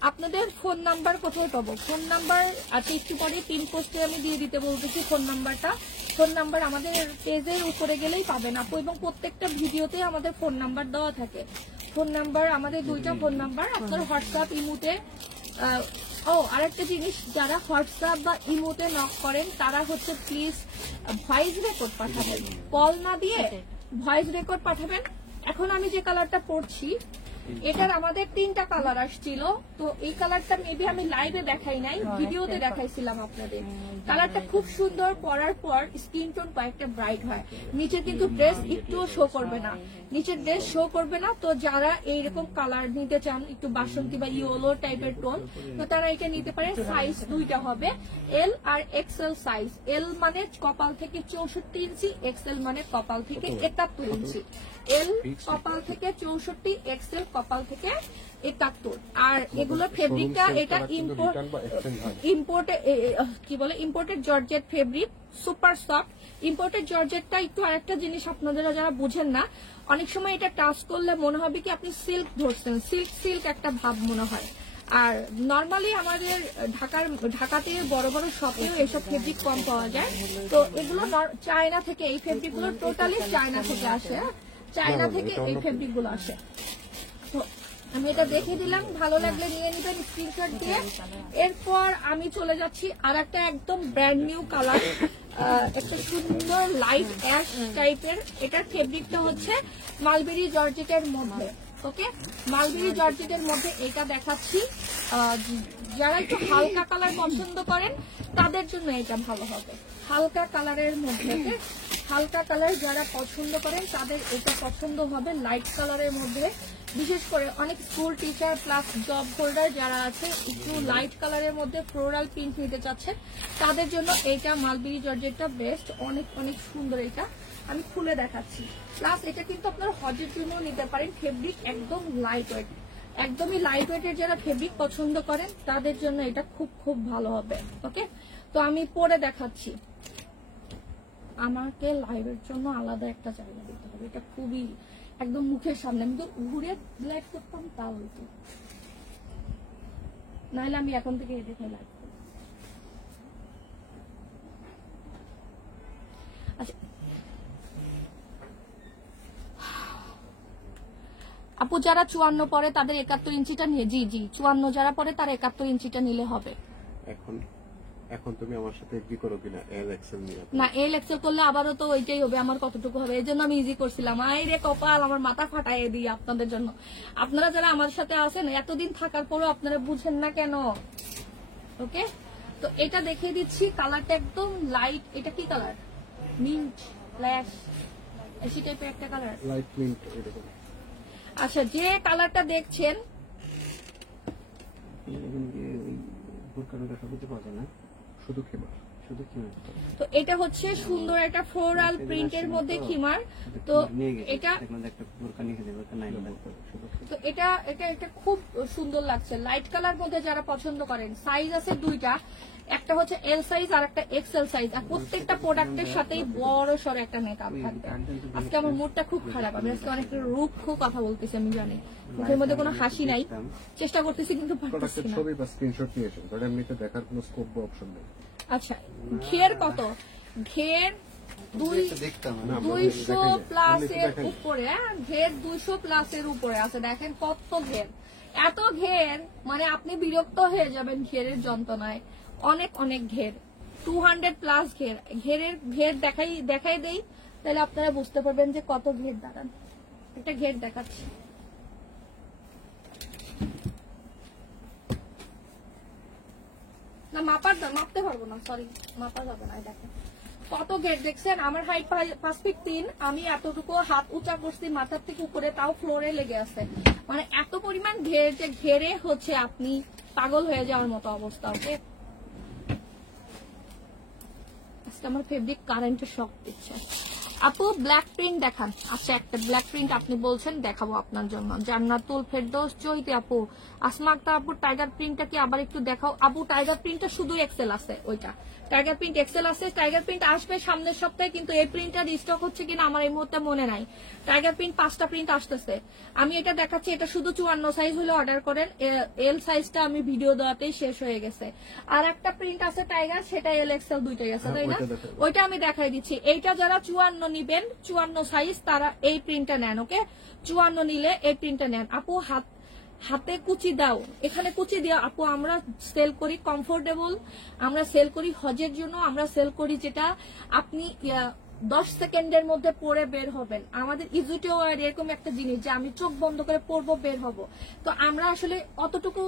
আপনাদের ফোন নাম্বার কোথায় পাবো? ফোন নাম্বার আছে একটু পরে পিন পোস্টে আমি দিয়ে দিতে বলতেছি ফোন নাম্বারটা। ফোন নাম্বার আমাদের পেজের উপরে গেলেই পাবেন আপু, এবং প্রত্যেকটা ভিডিওতে আমাদের ফোন নাম্বার দেওয়া থাকে। ফোন নাম্বার আমাদের 2টা ফোন নাম্বার। আপনার হোয়াটসঅ্যাপ ইমোতে আরেকটা জিনিস, যারা হোয়াটসঅ্যাপ বা ইমোতে নক করেন তারা হচ্ছে প্লিজ ভয়েস রেকর্ড পাঠাবেন, কল না দিয়ে ভয়েস রেকর্ড পাঠাবেন। এখন আমি যে কালারটা পরছি এটার আমাদের 3টা কালার আসছিল, তো এই কালারটা মেবি আমি লাইভে দেখাই নাই, ভিডিওতে দেখাইছিলাম আপনাদের। কালারটা খুব সুন্দর, পরার পর স্কিন টোন কয়েকটা ব্রাইট হয়। নিচে কিন্তু ড্রেস একটুও শো করবে না, নিচের ড্রেস শো করবে না। তো যারা এইরকম কালার নিতে চান, একটু বাসন্তী বা ইয়েলো টাইপের টোন, তো তারা এটা নিতে পারে। সাইজ 2টা হবে, এল আর এক্সেল সাইজ। এল মানে কপাল থেকে 64 ইঞ্চি, এক্সেল মানে কপাল থেকে 71 ইঞ্চি। এল কপাল থেকে 64, এক্সেল কপাল থেকে 71। আর এগুলো ফেব্রিকটা এটা imported georgette fabric, super soft imported জর্জেটটা। একটু আরেকটা জিনিস আপনারা যারা বুঝেন না, অনেক সময় এটা টাচ করলে মনে হবে কি আপনি সিল্ক ধরছেন, সিল্ক একটা ভাব মনে হয়। আর নর্মালি আমাদের ঢাকাতে বড় বড় শপেও এইসব ফেব্রিক কম পাওয়া যায়। তো এগুলো চায়না থেকে, এই ফেব্রিক গুলো টোটালি চায়না থেকে আসে, চায়না থেকে এই ফেব্রিক গুলো আসে। তো আমি এটা দেখে দিলাম, ভালো লাগলে নিয়ে নিবেন স্ক্রিনশট দিয়ে। এরপর আমি চলে যাচ্ছি আর একটা একদম ব্র্যান্ড নিউ কালার, একটা সুন্দর লাইট অ্যাশ টাইপের। এটার ফেব্রিকটা হচ্ছে মালবেরি জর্জেটের মধ্যে। ওকে, মালবেরি জর্জেটের মধ্যে এটা দেখাচ্ছি। যারা একটু হালকা কালার পছন্দ করেন তাদের জন্য এটা ভালো হবে। হালকা কালারের মধ্যে, হালকা কালার যারা পছন্দ করেন তাদের এটা পছন্দ হবে। লাইট কালারের মধ্যে, বিশেষ করে অনেক school teacher plus job holder যারা আছে, একটু লাইট কালারের মধ্যে ফ্লোরাল প্রিন্ট নিতে চাচ্ছেন তাদের জন্য এইটা মালবেরি জর্জেটটা বেস্ট। অনেক অনেক সুন্দর, এটা আমি খুলে দেখাচ্ছি। প্লাস এটা কিন্তু আপনারা হজের জন্য নিতে পারেন। ফেব্রিক একদম লাইট ওয়েট, একদমই লাইট ওয়েটের যারা ফেব্রিক পছন্দ করেন তাদের জন্য এটা খুব খুব ভালো হবে। ওকে, তো আমি পরে দেখাচ্ছি। আমাকে লাইভের জন্য আলাদা একটা জায়গা দিতে হবে, এটা খুবই একদম মুখের সামনে। আমি তো ঘুরে লাইভ করতাম তাও হতো, নাহলে আমি এখন থেকে এই দেখে লাইভ করব। আচ্ছা আপু, যারা 54 পরে তাদের 71 ইঞ্চিটা নিয়ে, জি 54 যারা পরে তার 71 ইঞ্চিটা নিলে হবে। এখন তুমি আমার সাথে এগ্রি করো কিনা এল এক্সেল নিয়ে? না, এল এক্সেল করলে আবারও তো ওইটাই হবে, আমার কতটুকু হবে, এই জন্য আমি ইজি করছিলাম। আই রে কপাল, আমার মাথা ফাটাইয়ে দিই আপনাদের জন্য। আপনারা যারা আমার সাথে আছেন এতদিন থাকার পরও আপনারা বুঝেন না কেন? ওকে, তো এটা দেখিয়ে দিচ্ছি। কালারটা একদম লাইট। এটা কি কালার? মিন্ট ফ্ল্যাশ এসি টাইপের একটা কালার, লাইট মিন্ট এরকম। আচ্ছা, যে কালারটা দেখছেন শুধু খিমার, তো এটা হচ্ছে সুন্দর একটা ফ্লোরাল প্রিন্টের মধ্যে খিমার। তো এটা এটা খুব সুন্দর লাগছে, লাইট কালার মধ্যে যারা পছন্দ করেন। সাইজ আছে 2টা, একটা হচ্ছে এল সাইজ আর একটা এক্সেল সাইজ। আর প্রত্যেকটা প্রোডাক্টের সাথেই বড় সড় একটা মেকআপ থাকবে। আজকে আমার মুডটা খুব খারাপ, আমি আজকে অনেক রুক্ষ কথা বলতেছি, আমি জানি মুখের মধ্যে কোনো হাসি নাই, চেষ্টা করতেছি কিন্তু পারতেছি না। ছবি বা স্ক্রিনশট নিয়েছেন, বাট এমনিতে দেখার কোনো স্কোপ বা অপশন নেই। আচ্ছা, ঘের কত? ঘের 200 প্লাসের উপরে, ঘের 200 প্লাসের উপরে আছে। দেখেন কত ঘের, এত ঘের মানে আপনি বিরক্ত হয়ে যাবেন ঘেরের যন্ত্রণায়। অনেক অনেক ঘের, 200 প্লাস ঘের। ঘের দেখাই দেই, তাহলে আপনারা বুঝতে পারবেন যে কত ঘের। দাঁড়ান, একটা ঘের দেখাচ্ছি। না মাপতে পারবো না, সরি, মাপা যাবে না। দেখেন কত ঘের, দেখছেন? আমার হাইট 5 ফিট 3, আমি এতটুকু হাত উঁচা করছি মাথার থেকে উপরে, তাও ফ্লোরে লেগে আছে। মানে এত পরিমাণ ঘের যে ঘেরে হচ্ছে আপনি পাগল হয়ে যাওয়ার মতো অবস্থা। ওকে, আজকে আমার ফেব্রিক কারেন্টের শক দিচ্ছে। আপু ব্ল্যাক প্রিন্ট দেখান। আচ্ছা একটা ব্ল্যাক প্রিন্ট আপনি বলছেন, দেখাবো আপনার জন্য। জান্নাতুল ফেরদৌস, চৈতি আপু, আসমা আক্তার আপু টাইগার প্রিন্টটা কি আবার একটু দেখাও। আপু টাইগার প্রিন্টটা শুধু এক্সেল আছে, ওইটা টাইগার প্রিন্ট এক্সেল আছে। টাইগার প্রিন্ট আসবে সামনের সপ্তাহে, কিন্তু এই প্রিন্টটা স্টক হচ্ছে কিনা আমার এই মুহূর্তে মনে নাই। টাইগার প্রিন্ট 5টা প্রিন্ট আসতেছে। আমি এটা দেখাচ্ছি, এটা শুধু 54 সাইজ হলে অর্ডার করেন। এল সাইজটা আমি ভিডিও দেওয়াতেই শেষ হয়ে গেছে। আর একটা প্রিন্ট আছে টাইগার, সেটা এল এক্সেল দুইটাই আছে, তাই না? ওইটা আমি দেখাই দিচ্ছি। এইটা যারা 54 নিবেন, 54 সাইজ, তারা এই প্রিন্টটা নেন। ওকে, 54 নিলে এই প্রিন্টটা নেন। আপু হাতে কুচি দাও, এখানে কুচি দেওয়া। আপু আমরা সেল করি কমফোর্টেবল, আমরা সেল করি হজের জন্য, আমরা সেল করি যেটা আপনি 10 সেকেন্ডের মধ্যে পরে বের হবেন। আমাদের ইজিটো এরকম একটা জিনিস যে আমি চোখ বন্ধ করে পরবো, বের হব। তো আমরা আসলে অতটুকু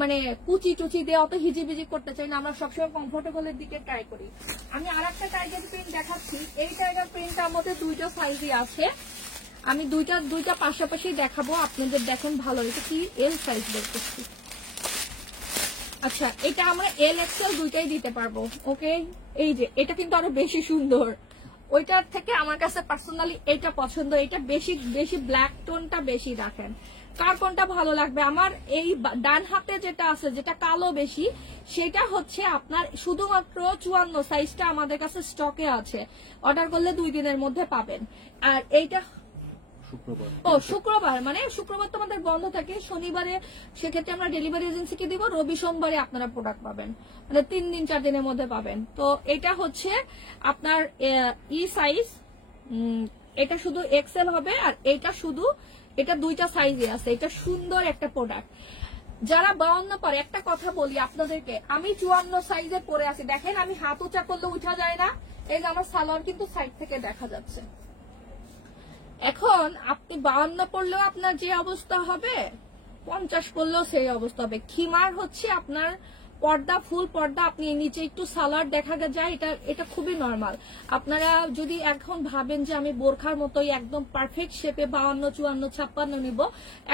মানে কুচি টুচি দিয়ে অত হিজিবিজি করতে চাই না, আমরা সবসময় কমফোর্টেবলের দিকে ট্রাই করি। আমি আর একটা টাইগার প্রিন্ট দেখাচ্ছি। এই টাইগার প্রিন্টটা আমাদের 2টা সাইজই আছে। আমি দুইটা পাশাপাশি দেখাবো আপনাদের, দেখেন ভালো। এটা কি এল সাইজ বের করছি। আচ্ছা এটা আমরা এল এক্সেল দুইটাই দিতে পারবো। ওকে, এই যে এটা কিন্তু আরো বেশি সুন্দর। ওইটার থেকে আমার কাছে পার্সোনালি এটা পছন্দ। এটা বেশি ব্ল্যাক টোনটা বেশি রাখেন। কার কোনটা ভালো লাগবে? আমার এই ডান হাতে যেটা আছে, যেটা কালো বেশি, সেটা হচ্ছে আপনার শুধুমাত্র 54 সাইজটা আমাদের কাছে স্টকে আছে। অর্ডার করলে 2 দিনের মধ্যে পাবেন। আর এইটা শুক্রবার, মানে শুক্রবার তো আমাদের বন্ধ থাকে, শনিবারে সেক্ষেত্রে আমরা ডেলিভারি এজেন্সিকে দিব, রবি সোমবারে আপনারা প্রোডাক্ট পাবেন, মানে 3 দিন 4 দিনের মধ্যে পাবেন। তো এটা হচ্ছে আপনার ই সাইজ, এটা শুধু এক্সেল হবে। আর এটা 2টা সাইজে আছে। এটা সুন্দর একটা প্রোডাক্ট। যারা 52 পরে, একটা কথা বলি আপনাদেরকে, আমি 54 সাইজে পরে আছি। দেখেন আমি হাত উঁচা করলে উঠা যায় না। এই যে আমার সালোয়ার কিন্তু সাইড থেকে দেখা যাচ্ছে। এখন আপনি 52 পড়লেও আপনার যে অবস্থা হবে, 50 পড়লেও সেই অবস্থা হবে। খিমার হচ্ছে আপনার পর্দা, ফুল পর্দা, আপনি নিচে একটু সালোয়ার দেখা যায়, এটা খুবই নরমাল। আপনারা যদি এখন ভাবেন যে আমি বোরখার মতোই একদম পারফেক্ট শেপে 52, 54, 56 নিব,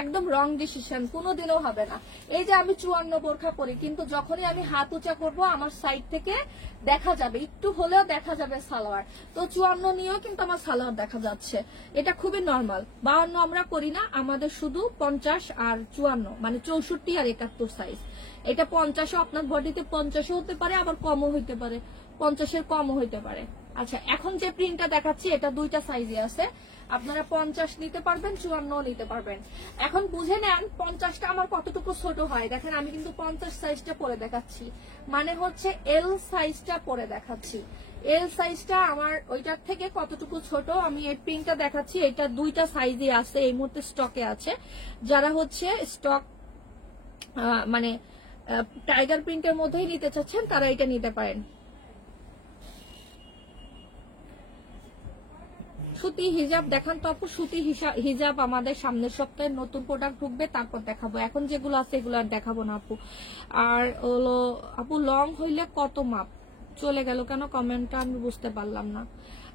একদম রং ডিসিশন, কোনোদিনও হবে না। এই যে আমি 54 বোরখা পরি, কিন্তু যখনই আমি হাত উঁচা করবো আমার সাইড থেকে দেখা যাবে, একটু হলেও দেখা যাবে সালোয়ার। তো 54 নিয়েও কিন্তু আমার সালোয়ার দেখা যাচ্ছে, এটা খুবই নরমাল। 52 আমরা করি না, আমাদের শুধু 50 আর 54, মানে 64 আর 71 সাইজ। এটা 50ও আপনার বডিতে 50ও হতে পারে, আবার কমও হইতে পারে, 50-এর কমও হইতে পারে। আচ্ছা এখন যে প্রিন্টটা দেখাচ্ছি, এটা 2টা সাইজে আছে। আপনারা 50 নিতে পারবেন, 54 নিতে পারবেন। এখন বুঝে নেন 50টা আমার কতটুকু ছোট হয়। দেখেন আমি কিন্তু 50 সাইজটা পরে দেখাচ্ছি, মানে হচ্ছে এল সাইজটা পরে দেখাচ্ছি। এল সাইজটা আমার ওইটার থেকে কতটুকু ছোট। আমি এই প্রিন্টটা দেখাচ্ছি, এটা 2টা সাইজে আছে, এই মুহূর্তে স্টকে আছে। যারা হচ্ছে স্টক মানে টাইগার প্রিন্টের মধ্যেই নিতে চাচ্ছেন, তারা এটা নিতে পারেন। সুতি হিজাব দেখান তো আপু। সুতি হিজাব আমাদের সামনের সপ্তাহে নতুন প্রোডাক্ট ঢুকবে, তারপর দেখাবো। এখন যেগুলো আছে এগুলো আর দেখাবো না আপু। আর হলো আপু লং হইলে কত মাপ? চলে গেল কেন কমেন্টটা, আমি বুঝতে পারলাম না।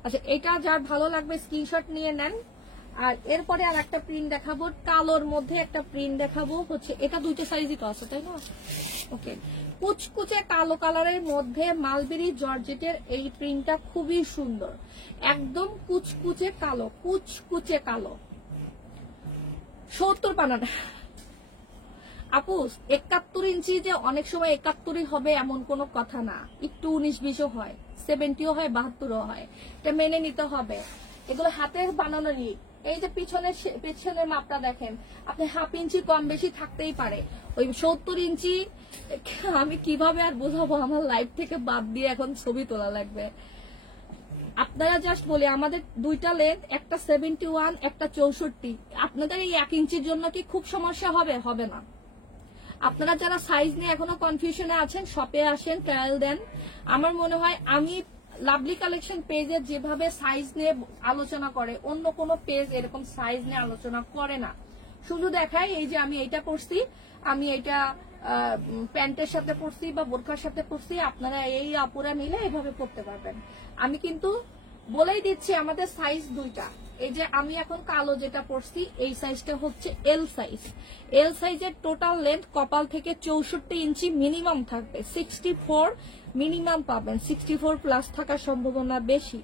আচ্ছা এটা যার ভালো লাগবে স্ক্রিনশট নিয়ে নেন। আর এরপরে আর একটা প্রিন্ট দেখাবো, কালোর মধ্যে একটা প্রিন্ট দেখাবো, হচ্ছে এটা 2টা সাইজই তো আছে, তাই না? ওকে, কুচকুচে কালো কালারের মধ্যে মালবেরি জর্জেটের এই প্রিন্টটা খুবই সুন্দর, একদম কুচকুচে কালো, কুচকুচে কালো। 70 বানানা আপু। 71 ইঞ্চি যে অনেক সময় 71 হবে এমন কোনো কথা না, একটু 19-20ও হয়, 70ও হয়, 72ও হয়, এটা মেনে নিতে হবে। এগুলো হাতের বানানোরই। এই যে পিছনের মাপটা দেখেন, আপনি 1/2 ইঞ্চি কম বেশি থাকতেই পারে। ওই 70 ইঞ্চি আমি কিভাবে আর বোঝাবো, আমার লাইফ থেকে বাদ দিয়ে এখন ছবি তোলা লাগবে। আপনারা জাস্ট বলি আমাদের 2টা লেন্থ, একটা 71, একটা 64। আপনাদের এই 1 ইঞ্চির জন্য কি খুব সমস্যা হবে? হবে না। আপনারা যারা সাইজ নিয়ে এখনো কনফিউশনে আছেন, শপে আসেন, ট্রায়াল দেন। আমার মনে হয় আমি লাভলি কালেকশন পেজে যেভাবে সাইজ নিয়ে আলোচনা করে, অন্য কোনো পেজ এরকম সাইজ নিয়ে আলোচনা করে না। শুধু দেখায় এই যে আমি এইটা পরছি, আমি এটা প্যান্টের সাথে পরছি বা বোরখার সাথে পরছি, আপনারা এই আপুরা নিলে এভাবে পরতে পারবেন। আমি কিন্তু বলেই দিচ্ছি আমাদের সাইজ 2টা, এই যে আমি এখন কালো যেটা পরছি এই সাইজটা হচ্ছে এল সাইজ। এল সাইজের টোটাল লেন্থ কপাল থেকে 64 ইঞ্চি মিনিমাম থাকবে, 64 মিনিমাম পাবেন, 64 প্লাস থাকার সম্ভাবনা বেশি।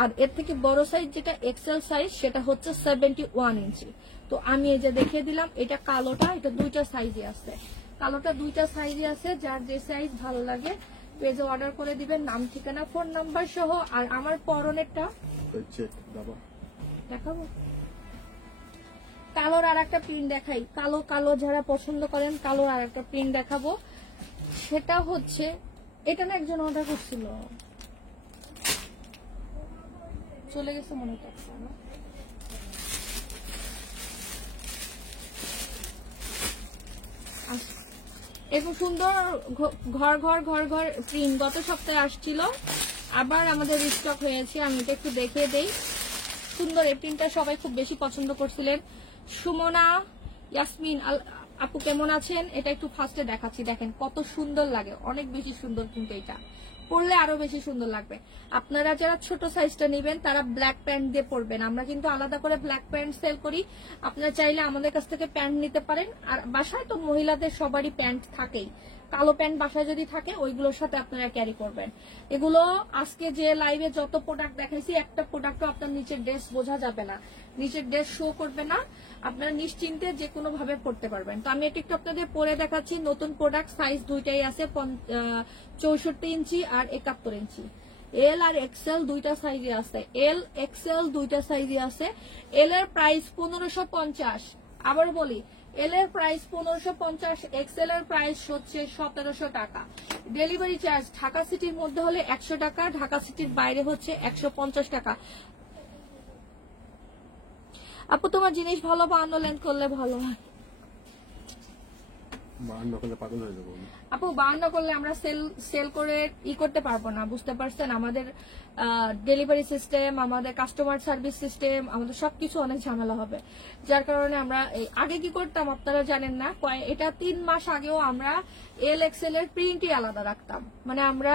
আর এর থেকে বড় সাইজ যেটা এক্সেল সাইজ সেটা হচ্ছে 71 ইঞ্চি। তো আমি এই যে দেখিয়ে দিলাম, এটা কালোটা, এটা দুইটা সাইজে আছে, কালোটা দুইটা সাইজে আছে। যার যে সাইজ ভালো লাগে পেজে অর্ডার করে দিবেন, নাম ঠিকানা ফোন নাম্বার সহ। আর আমার পরনেরটা চেক দাবা দেখাবো, কালোর আর একটা প্রিন্ট দেখাই, কালো কালো যারা পছন্দ করেন কালোর আর একটা প্রিন্ট দেখাবো। সেটা হচ্ছে এটা না একজন অর্ডার করছিল, চলে গেছে মনে করছে না। এরকম সুন্দর ঘর ঘর ঘর ঘর প্রিন্ট গত সপ্তাহে আসছিল, আবার আমাদের রিস্টক হয়েছে। আমি এটা একটু দেখিয়ে দেই, সুন্দর এই প্রিন্টটা সবাই খুব বেশি পছন্দ করছিলেন। সুমনা ইয়াসমিন আপু কেমন আছেন? এটা একটু ফার্স্টে দেখাচ্ছি, দেখেন কত সুন্দর লাগে, অনেক বেশি সুন্দর, কিন্তু এটা পরলে আরো বেশি সুন্দর লাগবে। আপনারা যারা ছোট সাইজটা নেবেন তারা ব্ল্যাক প্যান্ট দিয়ে পরবেন, আমরা কিন্তু আলাদা করে ব্ল্যাক প্যান্ট সেল করি, আপনারা চাইলে আমাদের কাছ থেকে প্যান্ট নিতে পারেন। আর বাসায় তো মহিলাদের সবারই প্যান্ট থাকেই, কালো প্যান্ট বাসায় যদি থাকে ওইগুলোর সাথে আপনারা ক্যারি করবেন। এগুলো আজকে যে লাইভে যত প্রোডাক্ট দেখাইছি একটা প্রোডাক্টও আপনার নিচের ড্রেস বোঝা যাবে না, নিচের ড্রেস শো করবে না, আপনারা নিশ্চিন্তে যে কোনো ভাবে পড়তে পারবেন। তো আমি এটা একটু আপনাদের পরে দেখাচ্ছি। নতুন প্রোডাক্ট, সাইজ দুইটাই আছে, 64 ইঞ্চি আর 71 ইঞ্চি। এল আর এক্সেল দুইটা সাইজে আছে, এল এক্সেল দুইটা সাইজে আছে। এল এর প্রাইস 1550, আবার বলি এল এর প্রাইস 1550, এক্সেল এর প্রাইস হচ্ছে 1700 টাকা। ডেলিভারি চার্জ ঢাকা সিটির মধ্যে হলে 100 টাকা, ঢাকা সিটির বাইরে হচ্ছে 150 টাকা। আপু তোমার জিনিস ভালো, 52 লেন্থ করলে ভালো হয়। 52 করলে পাগল হয়ে যাবো আপু 52 করলে আমরা সেল করে করতে পারবো না, বুঝতে পারছেন? আমাদের ডেলিভারি সিস্টেম, আমাদের কাস্টমার সার্ভিস সিস্টেম, আমাদের সবকিছু অনেক ঝামেলা হবে। যার কারণে আমরা আগে কি করতাম আপনারা জানেন না, এটা 3 মাস আগেও আমরা এল এক্সেল এর প্রিন্টই আলাদা রাখতাম, মানে আমরা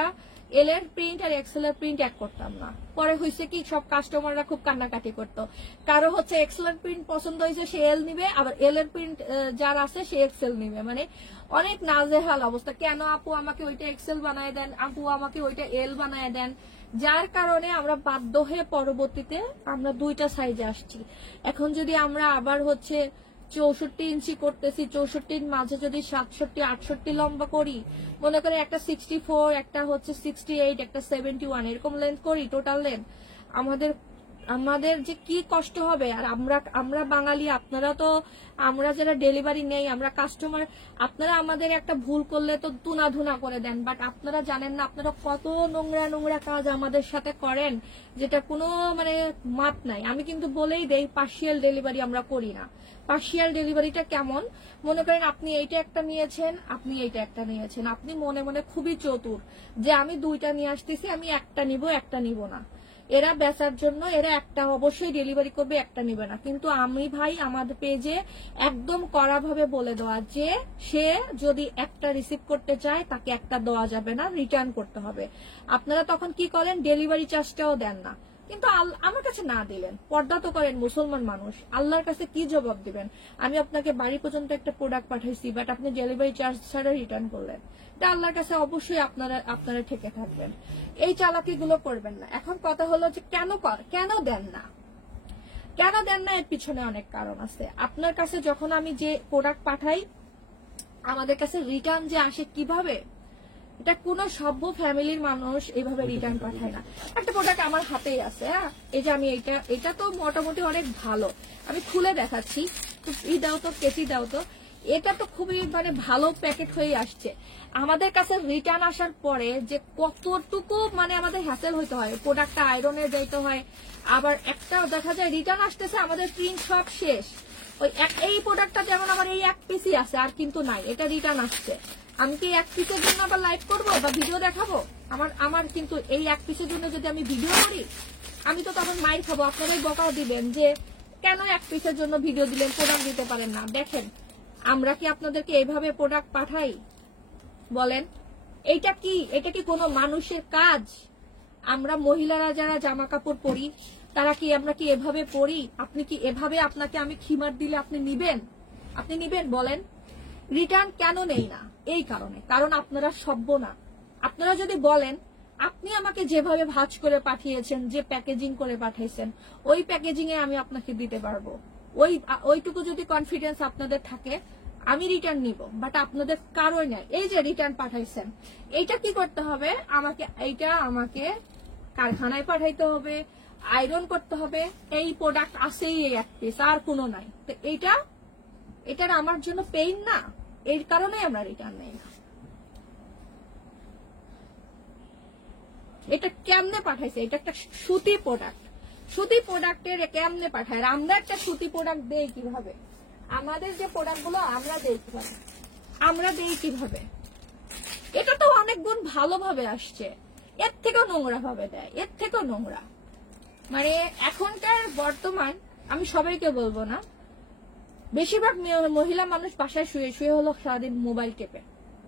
এল এর প্রিন্ট আর এক্সেল এর প্রিন্ট এক করতাম না। পরে হয়েছে কি সব কাস্টমাররা খুব কান্নাকাটি করতো, কারো হচ্ছে এক্সেল এর প্রিন্ট পছন্দ হয়েছে সে এল নিবে, আবার এল এর প্রিন্ট যার আছে সে এক্সেল নিবে, মানে অনেক নাজেহাল অবস্থা। কেন আপু আমাকে ওইটা এক্সেল বানায় দেন, আপু আমাকে ওইটা এল বানায় দেন। যার কারণে আমরা বাধ্য হয়ে পরবর্তীতে আমরা দুইটা সাইজে আসছি। এখন যদি আমরা আবার হচ্ছে 64 ইঞ্চি করতেছি, 64 মাঝে যদি 67 68 লম্বা করি, মনে করে একটা 64, একটা হচ্ছে 68, একটা 71 এরকম লেন্থ করি, টোটাল লেন্থ আমাদের যে কি কষ্ট হবে। আর আমরা বাঙালি, আপনারা তো, আমরা যারা ডেলিভারি নেই, আমরা কাস্টমার, আপনারা আমাদের একটা ভুল করলে তো তুনা ধুনা করে দেন, বাট আপনারা জানেন না আপনারা কত নোংরা নোংরা কাজ আমাদের সাথে করেন, যেটা কোনো মানে মাপ নাই। আমি কিন্তু বলেই দেই পার্সিয়াল ডেলিভারি আমরা করি না। পার্সিয়াল ডেলিভারিটা কেমন, মনে করেন আপনি এইটা একটা নিয়েছেন, আপনি এইটা একটা নিয়েছেন, আপনি মনে মনে খুবই চতুর যে আমি দুইটা নিয়ে আসতেছি, আমি একটা নিব না। এরা বেচার জন্য এরা একটা অবশ্যই ডেলিভারি করবে, একটা নিবে না। কিন্তু আমি ভাই আমাদের পেজে একদম কড়া ভাবে বলে দেওয়া যে সে যদি একটা রিসিভ করতে চায় তাকে একটা দেওয়া যাবে না, রিটার্ন করতে হবে। আপনারা তখন কি করেন, ডেলিভারি চার্জটাও দেন না, কিন্তু আমার কাছে না দিলেন, পর্দা তো করেন, মুসলমান মানুষ, আল্লাহর কাছে কি জবাব দিবেন? আমি আপনাকে বাড়ি পর্যন্ত একটা প্রোডাক্ট পাঠাইছি, বাট আপনি ডেলিভারি চার্জ ছাড়া রিটার্ন করলেন, এটা আল্লাহর কাছে অবশ্যই আপনারা ঠেকে থাকবেন। এই চালাকিগুলো করবেন না। এখন কথা হলো যে কেন দেন না, এর পিছনে অনেক কারণ আছে। আপনার কাছে যখন আমি যে প্রোডাক্ট পাঠাই, আমাদের কাছে রিটার্ন যে আসে কিভাবে, এটা কোনো সভ্য ফ্যামিলির মানুষ এইভাবে রিটার্ন পাঠায় না। একটা প্রোডাক্ট আমার হাতেই আছে, হ্যাঁ, এই যে আমি এটা তো মোটামুটি অনেক ভালো, আমি খুলে দেখাচ্ছি, দাও তো, কেচি দাও তো। এটা তো খুবই মানে ভালো প্যাকেট হয়ে আসছে। আমাদের কাছে রিটার্ন আসার পরে যে কতটুকু মানে আমাদের হ্যাসেল হইতে হয়, প্রোডাক্টটা আয়রনে যাইতে হয়, আবার একটা দেখা যায় রিটার্ন আসতেছে, আমাদের প্রিন্ট সব শেষ, এই প্রোডাক্টটা যেমন আমার এই এক পিসই আছে আর কিন্তু নাই, এটা রিটার্ন আসছে। আমি কি এক পিসের জন্য আবার লাইভ করবো বা ভিডিও দেখাবো? আমার কিন্তু এই এক পিসের জন্য যদি আমি ভিডিও করি, আমি তো তখন মাইর খাবো, আপনারাই বকা দিবেন যে কেন এক পিসের জন্য ভিডিও দিলেন, প্রোডাক্ট দিতে পারেন না। দেখেন আমরা কি আপনাদেরকে এইভাবে প্রোডাক্ট পাঠাই? বলেন এটা কি কোনো মানুষের কাজ? আমরা মহিলারা যারা জামা কাপড় পরি, তারা কি আমরা কি এভাবে পড়ি? আপনি কি এভাবে আপনাকে আমি খিমার দিলে আপনি নিবেন? আপনি নিবেন বলেন? রিটার্ন কেন নেই না? এই কারণে, কারণ আপনারা সভ্য না। আপনারা যদি বলেন আপনি আমাকে যেভাবে ভাঁজ করে পাঠিয়েছেন, যে প্যাকেজিং করে পাঠিয়েছেন, ওই প্যাকেজিং এ আমি আপনাকে দিতে পারবো, ওইটুকু যদি কনফিডেন্স আপনাদের থাকে আমি রিটার্ন নিব, বাট আপনাদের কারোই নাই। এই যে রিটার্ন পাঠাইছেন, এইটা কি করতে হবে? আমাকে কারখানায় পাঠাইতে হবে, আয়রন করতে হবে। এই প্রোডাক্ট আছেই এই এক পিস, আর কোনো নাই। তো এটার আমার জন্য পেইন না, এর কারণে আমরা রিটার্ন নেই না। এটা কেমনে পাঠাইছে? এটা একটা সুতি প্রোডাক্ট, সুতি প্রোডাক্টের কেমনে পাঠায়? আমরা একটা সুতি প্রোডাক্ট দেই কিভাবে? আমাদের যে প্রোডাক্ট গুলো আমরা দেই কিভাবে? এটা তো অনেক গুণ ভালোভাবে আসছে, এর থেকেও নোংরা ভাবে দেয়, এর থেকেও নোংরা। মানে এখনকার বর্তমান, আমি সবাইকে বলবো না, বেশিরভাগ মহিলা মানুষ বাসায় শুয়ে শুয়ে হলো সারাদিন মোবাইল টেপে,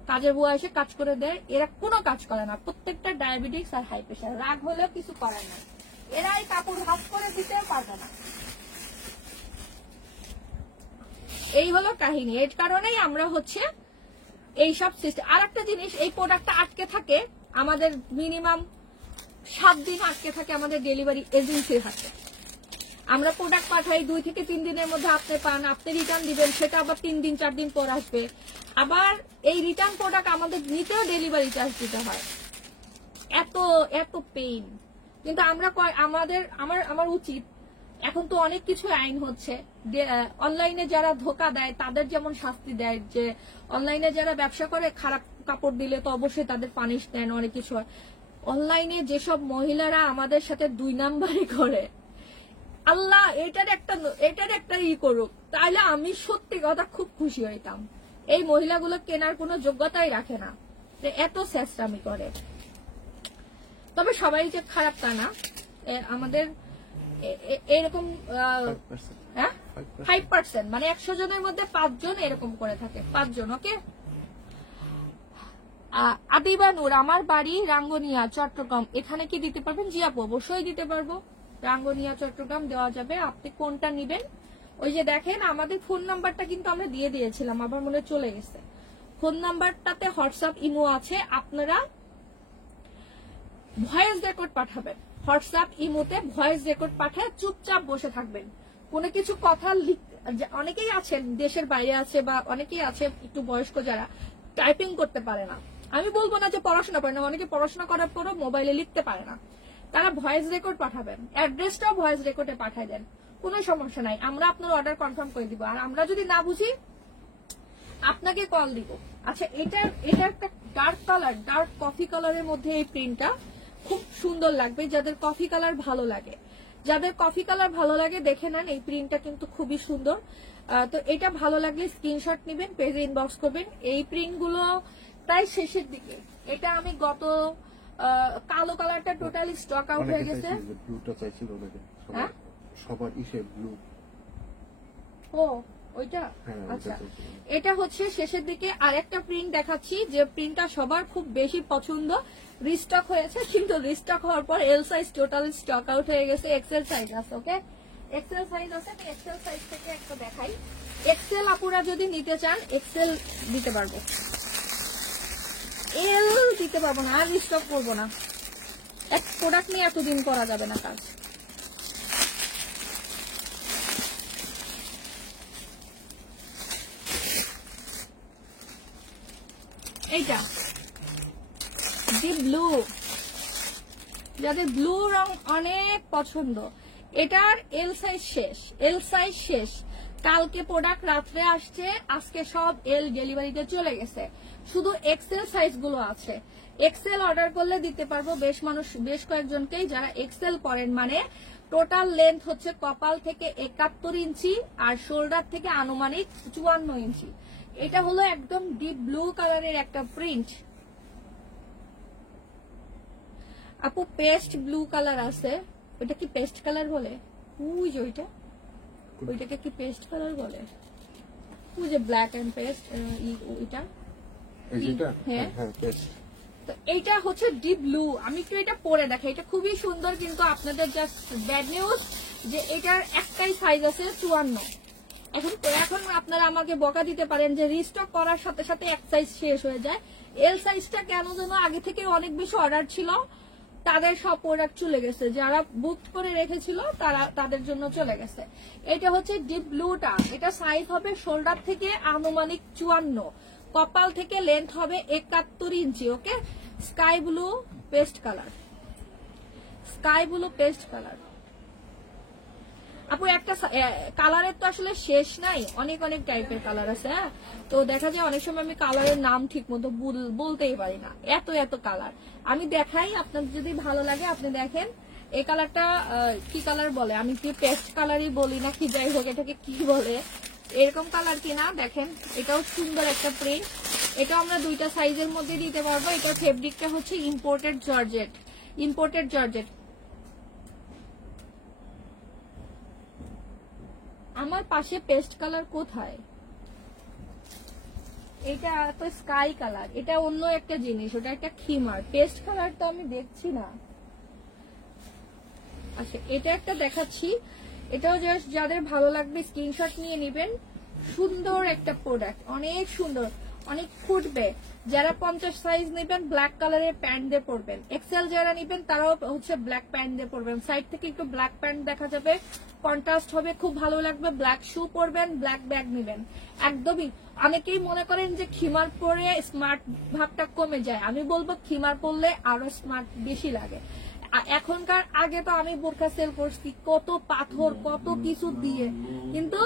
কাজের বুয়া এসে কাজ করে দেয়, এরা কোনো কাজ করে না। প্রত্যেকটা ডায়াবেটিস আর হাই প্রেশার, রাগ হলেও কিছু করার নাই, এরা এই কাপড় হাত করে দিতে পারবে না। এই হলো কাহিনী। এর কারণেই আমরা হচ্ছে এইসব সিস্টেম। আর একটা জিনিস, এই প্রোডাক্টটা আটকে থাকে আমাদের মিনিমাম 7 দিন আটকে থাকে আমাদের ডেলিভারি এজেন্সির হাতে। আমরা প্রোডাক্ট পাঠাই 2 থেকে 3 দিনের মধ্যে আপনি পান, আপনি রিটার্ন দিবেন, সেটা আবার 3 দিন 4 দিন পর আসবে। আবার এই রিটার্ন প্রোডাক্ট আমাদের নিতেও ডেলিভারি চার্জ দিতে হয়। এত পেইন। কিন্তু আমরা আমার উচিত, এখন তো অনেক কিছু আইন হচ্ছে, অনলাইনে যারা ধোকা দেয় তাদের যেমন শাস্তি দেয়, যে অনলাইনে যারা ব্যবসা করে খারাপ কাপড় দিলে তো অবশ্যই তাদের পানিশ দেন, অনেক কিছু হয়। অনলাইনে যেসব মহিলারা আমাদের সাথে 2 নাম্বারই করে, আল্লাহ এটার একটা করুক, তাহলে আমি সত্যি কথা খুব খুশি হইতাম। এই মহিলাগুলো কেনার কোনো যোগ্যতাই রাখে না, এত চেষ্টামি করে। তবে সবাই যে খারাপ তা না, আমাদের এরকম 5%, মানে 100 জনের মধ্যে 5 জন এরকম করে থাকে, 5 জন। ওকে। আদিবা নূর, আমার বাড়ি রাঙ্গুনিয়া চট্টগ্রাম, এখানে কি দিতে পারবেন? জি আপু, অবশ্যই দিতে পারবো। রাঙ্গুনিয়া চট্টগ্রাম দেওয়া যাবে। আপনি কোনটা নিবেন? ওই যে দেখেন আমাদের ফোন নাম্বারটা কিন্তু আমরা দিয়ে দিয়েছিলাম, আবার মনে চলে গেছে। ফোন নাম্বারটাতে হোয়াটসঅ্যাপ ইমো আছে, আপনারা ভয়েস রেকর্ড পাঠাবেন। হোয়াটসঅ্যাপ ইমোতে ভয়েস রেকর্ড পাঠায় চুপচাপ বসে থাকবেন। কোনো কিছু কথা অনেকেই আছেন দেশের বাইরে আছে, বা অনেকেই আছে একটু বয়স্ক যারা টাইপিং করতে পারে না। আমি বলবো না যে পড়াশোনা পারে না, অনেকে পড়াশোনা করার পরও মোবাইলে লিখতে পারে না, তারা ভয়েস রেকর্ড পাঠাবেন। অ্যাড্রেসটাও ভয়েস রেকর্ডে পাঠায় দেন, কোনো সমস্যা নাই। আমরা আপনার অর্ডার কনফার্ম করে দিব, আর আমরা যদি না বুঝি আপনাকে কল দিব। আচ্ছা, এটা একটা ডার্ক কালার, ডার্ক কফি কালারের মধ্যে এই প্রিন্টটা খুব সুন্দর লাগবে। যাদের কফি কালার ভালো লাগে দেখে নেন, এই প্রিন্টটা কিন্তু খুবই সুন্দর। তো এটা ভালো লাগলে স্ক্রিনশট নেবেন, পেজে ইনবক্স করবেন। এই প্রিন্ট গুলো প্রায় শেষের দিকে। এটা আমি গত কালো কালারটা টোটালি স্টক আউট হয়ে গেছে। সবার ব্লু। ও ওইটা, আচ্ছা। এটা হচ্ছে শেষের দিকে। আর একটা প্রিন্ট দেখাচ্ছি, যে প্রিন্টটা সবার খুব বেশি পছন্দ, রিস্টক হয়েছে, কিন্তু রিস্টক হওয়ার পর L size total stock out হয়ে গেছে। এক্সেল সাইজ আছে, ওকে, এক্সেল সাইজ আছে। আমি এক্সেল সাইজ থেকে একটা দেখাই। এক্সেল আপুরা যদি নিতে চান এক্সেল দিতে পারবো, এল দিতে পারবো না, আর রিস্টক করবো না। এক প্রোডাক্ট নিয়ে এতদিন করা যাবে না কাজ। এইটা ডিপ ব্লু, যাদের ব্লু রং অনেক পছন্দ, এটার এল সাইজ শেষ। কালকে প্রোডাক্ট রাত্রে আসছে, আজকে সব এল ডেলিভারিতে চলে গেছে, শুধু এক্সেল সাইজ গুলো আছে। এক্সেল অর্ডার করলে দিতে পারবো বেশ কয়েকজনকেই যারা এক্সেল করেন। মানে টোটাল লেন্থ হচ্ছে কপাল থেকে 71 ইঞ্চি আর শোল্ডার থেকে আনুমানিক 54 ইঞ্চি। এটা হলো একদম ডিপ ব্লু কালারের একটা প্রিন্ট। আপু পেস্ট ব্লু কালার আছে, ওইটা কি পেস্ট কালার বলে? ওই যে ওইটাকে কি পেস্ট কালার বলে? ওই যে ব্ল্যাক এন্ড পেস্ট, ওইটা। হ্যাঁ, তো এইটা হচ্ছে ডিপ ব্লু, আমি একটু এটা পরে দেখাই, এটা খুবই সুন্দর, কিন্তু আপনাদের জাস্ট ব্যাড নিউজ যে এটার একটাই সাইজ আছে 54। এখন আপনারা আমাকে বকা দিতে পারেন যে রিস্টক করার সাথে সাথে এক সাইজ শেষ হয়ে যায়। এল সাইজটা কেন যেন আগে থেকে অনেক বেশি অর্ডার ছিল, তাদের সব প্রোডাক্ট চলে গেছে, যারা বুক করে রেখেছিল তাদের জন্য চলে গেছে। এটা হচ্ছে ডিপ ব্লুটা, এটা সাইজ হবে শোল্ডার থেকে আনুমানিক 54, কপাল থেকে লেন্থ হবে 71 ইঞ্চি। Okay, sky blue paste colour, sky blue paste colour. আপু একটা কালারের তো আসলে শেষ নাই, অনেক অনেক টাইপের কালার আছে। হ্যাঁ, তো দেখা যায় অনেক সময় আমি কালারের নাম ঠিক মতো বলতেই পারি না, এত এত কালার। আমি দেখাই, আপনার যদি ভালো লাগে আপনি দেখেন। এই কালারটা কি কালার বলে, আমি কি পেস্ট কালারই বলি না কি, যাই হোক এটাকে কি বলে, এরকম কালার কিনা দেখেন। এটাও সুন্দর একটা প্রিন্ট, এটা আমরা দুইটা সাইজের মধ্যে দিতে পারবো। এটার ফেব্রিকটা হচ্ছে ইম্পোর্টেড জর্জেট, ইম্পোর্টেড জর্জেট। আমার পাশে পেস্ট কালার কোথায়, এটা তো স্কাই কালার, এটা অন্য একটা জিনিস, ওটা একটা খিমার। পেস্ট কালার তো আমি দেখছি না। আচ্ছা, এটা একটা দেখাচ্ছি, এটাও জাস্ট যাদের ভালো লাগবে স্ক্রিনশট নিয়ে নেবেন। সুন্দর একটা প্রোডাক্ট, অনেক সুন্দর, অনেক ফুটবে। যারা 50 সাইজ নেবেন ব্ল্যাক কালারের প্যান্ট দিয়ে পরবেন, এক্সেল যারা নেবেন তারাও হচ্ছে ব্ল্যাক প্যান্ট দিয়ে পরবেন। সাইড থেকে একটু ব্ল্যাক প্যান্ট দেখা যাবে, কন্ট্রাস্ট হবে, খুব ভালো লাগবে। ব্ল্যাক শু পরবেন, ব্ল্যাক ব্যাগ নেবেন, একদমই। অনেকেই মনে করেন যে খিমার পরে স্মার্ট ভাবটা কমে যায়, আমি বলবো খিমার পরলে আরো স্মার্ট বেশি লাগে। এখনকার, আগে তো আমি বোরকা সেল করছি কত পাথর কত কিছু দিয়ে, কিন্তু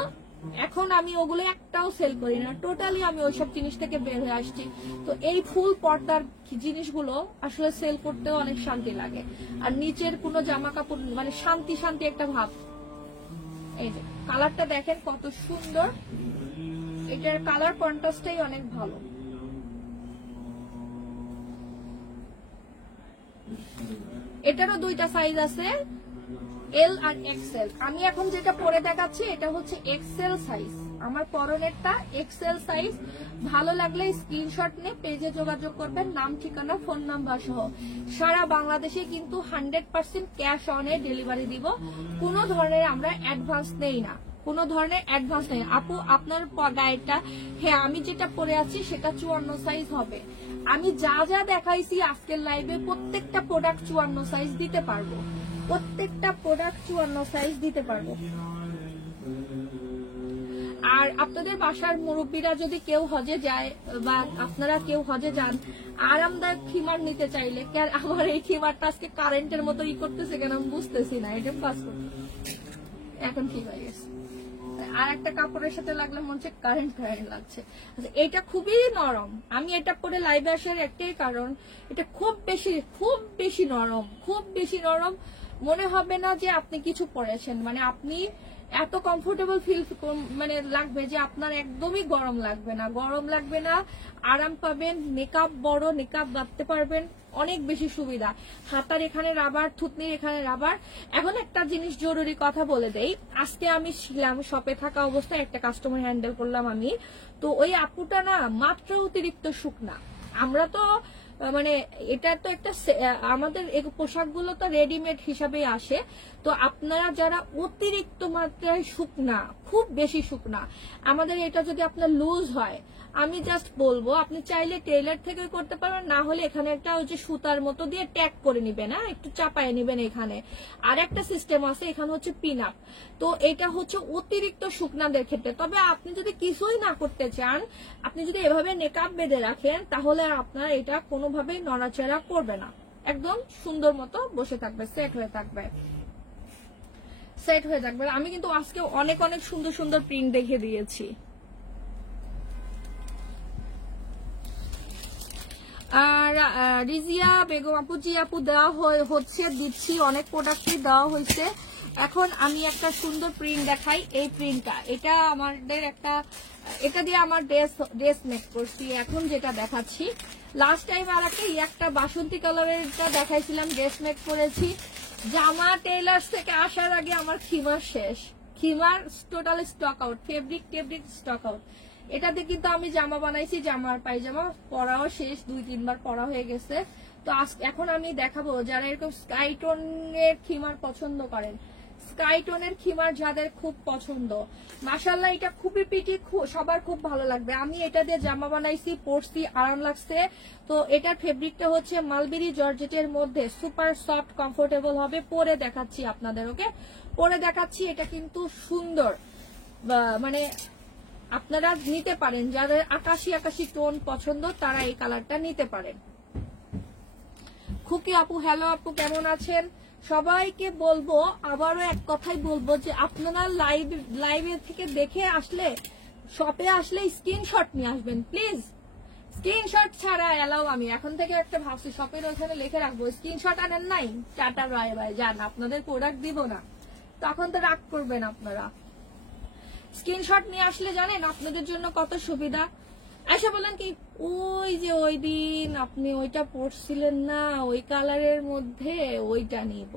এখন আমি ওগুলো একটাও সেল করি না, টোটালি আমি ওইসব জিনিস থেকে বের হয়ে আসছি। তো এই ফুল পর্দার জিনিসগুলো আসলে সেল করতেও অনেক শান্তি লাগে, আর নিচের কোনো জামা কাপড় মানে শান্তি শান্তি একটা ভাব। এই যে কালারটা দেখেন কত সুন্দর, এটার কালার কন্ট্রাস্টটাই অনেক ভালো। এটারও দুইটা সাইজ আছে, এল আর এক্সেল। আমি এখন যেটা পরে দেখাচ্ছি এটা হচ্ছে এক্সেল সাইজ, আমার পরনেরটা এক্সেল সাইজ। ভালো লাগলে স্ক্রিনশট নিয়ে পেজে যোগাযোগ করবেন, নাম ঠিকানা ফোন নাম্বার সহ। সারা বাংলাদেশে কিন্তু 100% ক্যাশ অনে ডেলিভারি দিব, কোনো ধরনের আমরা অ্যাডভান্স নেই না, কোনো ধরনের অ্যাডভান্স নেই। আপু আপনার গায়েটা, হ্যাঁ আমি যেটা পরে আছি সেটা 54 সাইজ হবে। আমি যা যা দেখাইছি আজকের লাইভে প্রত্যেকটা প্রোডাক্ট 54 সাইজ দিতে পারবো, প্রত্যেকটা প্রোডাক্ট 54 সাইজ দিতে পারবো। আর আপনাদের বাসার মুরব্বীরা যদি কেউ হজে যায় বা আপনারা কেউ হজে যান, আরামদায়ক খিমার নিতে চাইলে, আমার এই খিমারটা আজকে কারেন্টের মতো করতেছে কেন আমি বুঝতেছি না, এটা পাস করতে এখন ঠিক হয়ে গেছে। আর একটা কাপড়ের সাথে লাগলে মনে হচ্ছে কারেন্ট লাগছে। এটা খুবই নরম, আমি এটা পরে লাইভে আসার একটাই কারণ, এটা খুব বেশি নরম, খুব বেশি নরম। মনে হবে না যে আপনি কিছু পরেছেন, মানে আপনি এত কমফোর্টেবল ফিল মানে লাগবে যে আপনার একদমই গরম লাগবে না, আরাম পাবেন। নেকআপ বড়, নেকআপ বাঁধতে পারবেন, অনেক বেশি সুবিধা। হাতার এখানে রাবার, থুতনির এখানে রাবার। এখন একটা জিনিস জরুরি কথা বলে দেই, আজকে আমি ছিলাম শপে থাকা অবস্থায়, একটা কাস্টমার হ্যান্ডেল করলাম আমি, তো ওই আপুটা না মাত্র অতিরিক্ত শুকনা। আমরা তো মানে এটা তো একটা আমাদের এই পোশাকগুলো তো রেডিমেড হিসাবেই আসে, তো আপনারা যারা অতিরিক্ত মাত্রায় শুকনা, খুব বেশি শুকনা, আমাদের এটা যদি আপনার লুজ হয়, আমি জাস্ট বলবো আপনি চাইলে টেইলার থেকে করতে পারবেন, না হলে এখানে একটা ওই যে সুতার মতো দিয়ে ট্যাগ করে নিবেন, হ্যাঁ একটু চাপায় নিবেন এখানে। আর একটা সিস্টেম আছে, এখানে হচ্ছে পিন আপ। তো এটা হচ্ছে অতিরিক্ত শুকনাদের ক্ষেত্রে। তবে আপনি যদি কিছুই না করতে চান, আপনি যদি এভাবে নেকআপ বেঁধে রাখেন, তাহলে আপনার এটা কোনোভাবেই নড়াচড়া করবে না, একদম সুন্দর মতো বসে থাকবে, সেট হয়ে থাকবে। আমি কিন্তু আজকে অনেক অনেক সুন্দর সুন্দর প্রিন্ট দেখে দিয়েছি। আর রিজিয়া বেগম আপুজি, আপু দেওয়া হচ্ছে, দিচ্ছি, অনেক প্রোডাক্টই দেওয়া হয়েছে। এখন আমি একটা সুন্দর প্রিন্ট দেখাই, এই প্রিন্টটা, এটা আমাদের একটা, এটা দিয়ে আমার ড্রেস মেক করছি। এখন যেটা দেখাচ্ছি, লাস্ট টাইম আর একটা বাসন্তী কালারেরটা দেখাইছিলাম, ড্রেস মেক করেছি। জামা টেইলার্স থেকে আসার আগে আমার খিমার শেষ, খিমার total stock out, fabric stock out. এটাতে কিন্তু আমি জামা বানাইছি, জামার পায়জামা পরাও শেষ, 2-3 বার পরা হয়ে গেছে। তো এখন আমি দেখাবো যারা এরকম স্কাই টোনের খিমার পছন্দ করেন, স্কাই টোনের খিমার যাদের খুব পছন্দ, মাশাআল্লাহ এটা খুবই পিটি, সবার খুব ভালো লাগবে। আমি এটা দিয়ে জামা বানাইছি, পরছি, আরাম লাগছে। তো এটার ফেব্রিকটা হচ্ছে মালবেরি জর্জেটের মধ্যে, সুপার সফট কমফোর্টেবল হবে। পরে দেখাচ্ছি আপনাদের, ওকে পরে দেখাচ্ছি। এটা কিন্তু সুন্দর, মানে আপনারা নিতে পারেন, যাদের আকাশি আকাশি টোন পছন্দ তারা এই কালারটা নিতে পারেন। খুকি আপু, হ্যালো আপু, কেমন আছেন? সবাইকে বলবো, আবারও এক কথাই বলবো যে আপনারা লাইভে থেকে দেখে আসলে, শপে আসলে স্ক্রিনশট নিয়ে আসবেন প্লিজ। স্ক্রিনশট ছাড়া এলাও আমি এখন থেকে একটা ভাবছি শপের ওখানে লিখে রাখবো, স্ক্রিনশট আনেন নাই, টাটা বাই বাই, যান, আপনাদের প্রোডাক্ট দিব না, তখন তো রাগ করবেন আপনারা। স্ক্রিনশট নিয়ে আসলে জানেন আপনাদের জন্য কত সুবিধা। আচ্ছা বলেন কি, ওই যে ওই দিন আপনি ওইটা পরছিলেন না, ওই কালারের মধ্যে ওইটা নিব।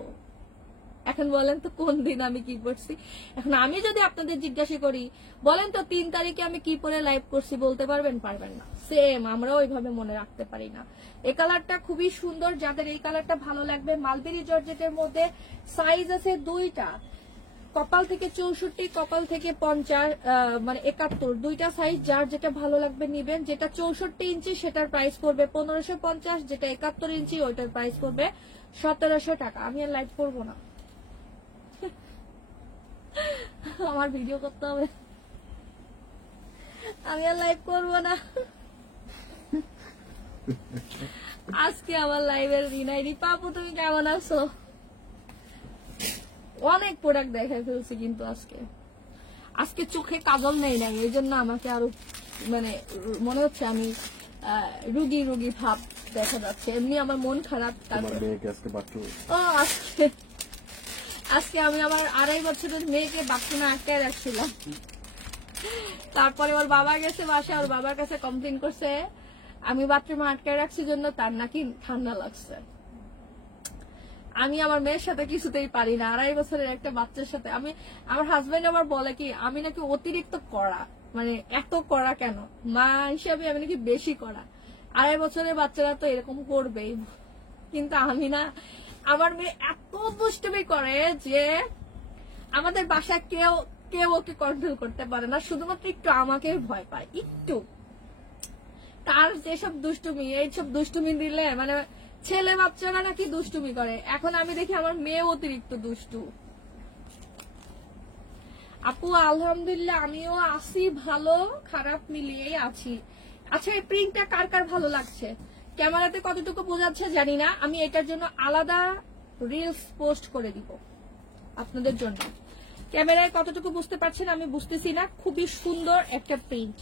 এখন বলেন তো কোন দিন আমি কি করছি? এখন আমি যদি আপনাদের জিজ্ঞাসা করি, বলেন তো 3 তারিখে আমি কি পরে লাইভ করছি, বলতে পারবেন? পারবেন না। সেম আমরাও ওইভাবে মনে রাখতে পারি না। এই কালারটা খুবই সুন্দর, যাদের এই কালারটা ভালো লাগবে। মালবেরি জর্জেটের মধ্যে সাইজ আছে 2টা, কপাল থেকে 64, কপাল থেকে 50, মানে 71, 2টা সাইজ, যার যেটা ভালো লাগবে নিবেন। যেটা 64 ইঞ্চি সেটার প্রাইস পড়বে 1550, যেটা 71 ইঞ্চি ওইটার প্রাইস পড়বে 1700 টাকা। আমি আর লাইভ করবো না, আমার ভিডিও করতে হবে, আমি আর লাইভ করবো না। আজকে আমার লাইভের রিনাইনি পাপু, তুমি কেমন আছো? অনেক প্রোডাক্ট দেখাই ফেলছি, কিন্তু আজকে চোখে কাজল নেই নাই, এই জন্য আমাকে আরো মানে মনে হচ্ছে আমি রুগী ভাব দেখা যাচ্ছে। এমনি আমার মন খারাপ। ও আজকে আমি আমার 2.5 বছরের মেয়েকে বাথরুমে আটকায় রাখছিলাম। তারপরে ওর বাবা গেছে বাসায়, ওর বাবার কাছে কমপ্লেন করছে আমি বাথরুমে আটকায় রাখছি জন্য তার নাকি ঠান্ডা লাগছে। আমি আমার মেয়ের সাথে কিছুতেই পারি না, 2.5 বছরের একটা বাচ্চার সাথে। আমার হাজবেন্ড আবার বলে কি আমি নাকি অতিরিক্ত কড়া, মানে এত কড়া কেন, মা হিসাবে আমি নাকি বেশি কড়া। 2.5 বছরের বাচ্চারা তো এরকম করবেই, কিন্তু আমি না, আমার মেয়ে এত দুষ্টুমি করে যে আমাদের বাসায় কেউ ওকে কন্ট্রোল করতে পারে না, শুধুমাত্র একটু আমাকে ভয় পায় একটু। তার যেসব দুষ্টুমি, এইসব দুষ্টুমি দিলে মানে ছেলে বাচ্চারা নাকি দুষ্টুমি করে, এখন আমি দেখি আমার মেয়ে অতিরিক্ত দুষ্টু। আপু আলহামদুলিল্লাহ আমিও আছি ভালো, খারাপ মিলিয়েই আছি। আচ্ছা এই প্রিন্টটা কার কার ভালো লাগছে? ক্যামেরাতে কতটুকু বোঝাচ্ছে জানি না, আমি এটার জন্য আলাদা রিলস পোস্ট করে দিব আপনাদের জন্য। ক্যামেরায় কতটুকু বুঝতে পারছেন আমি বুঝতেছি না। খুবই সুন্দর একটা প্রিন্ট,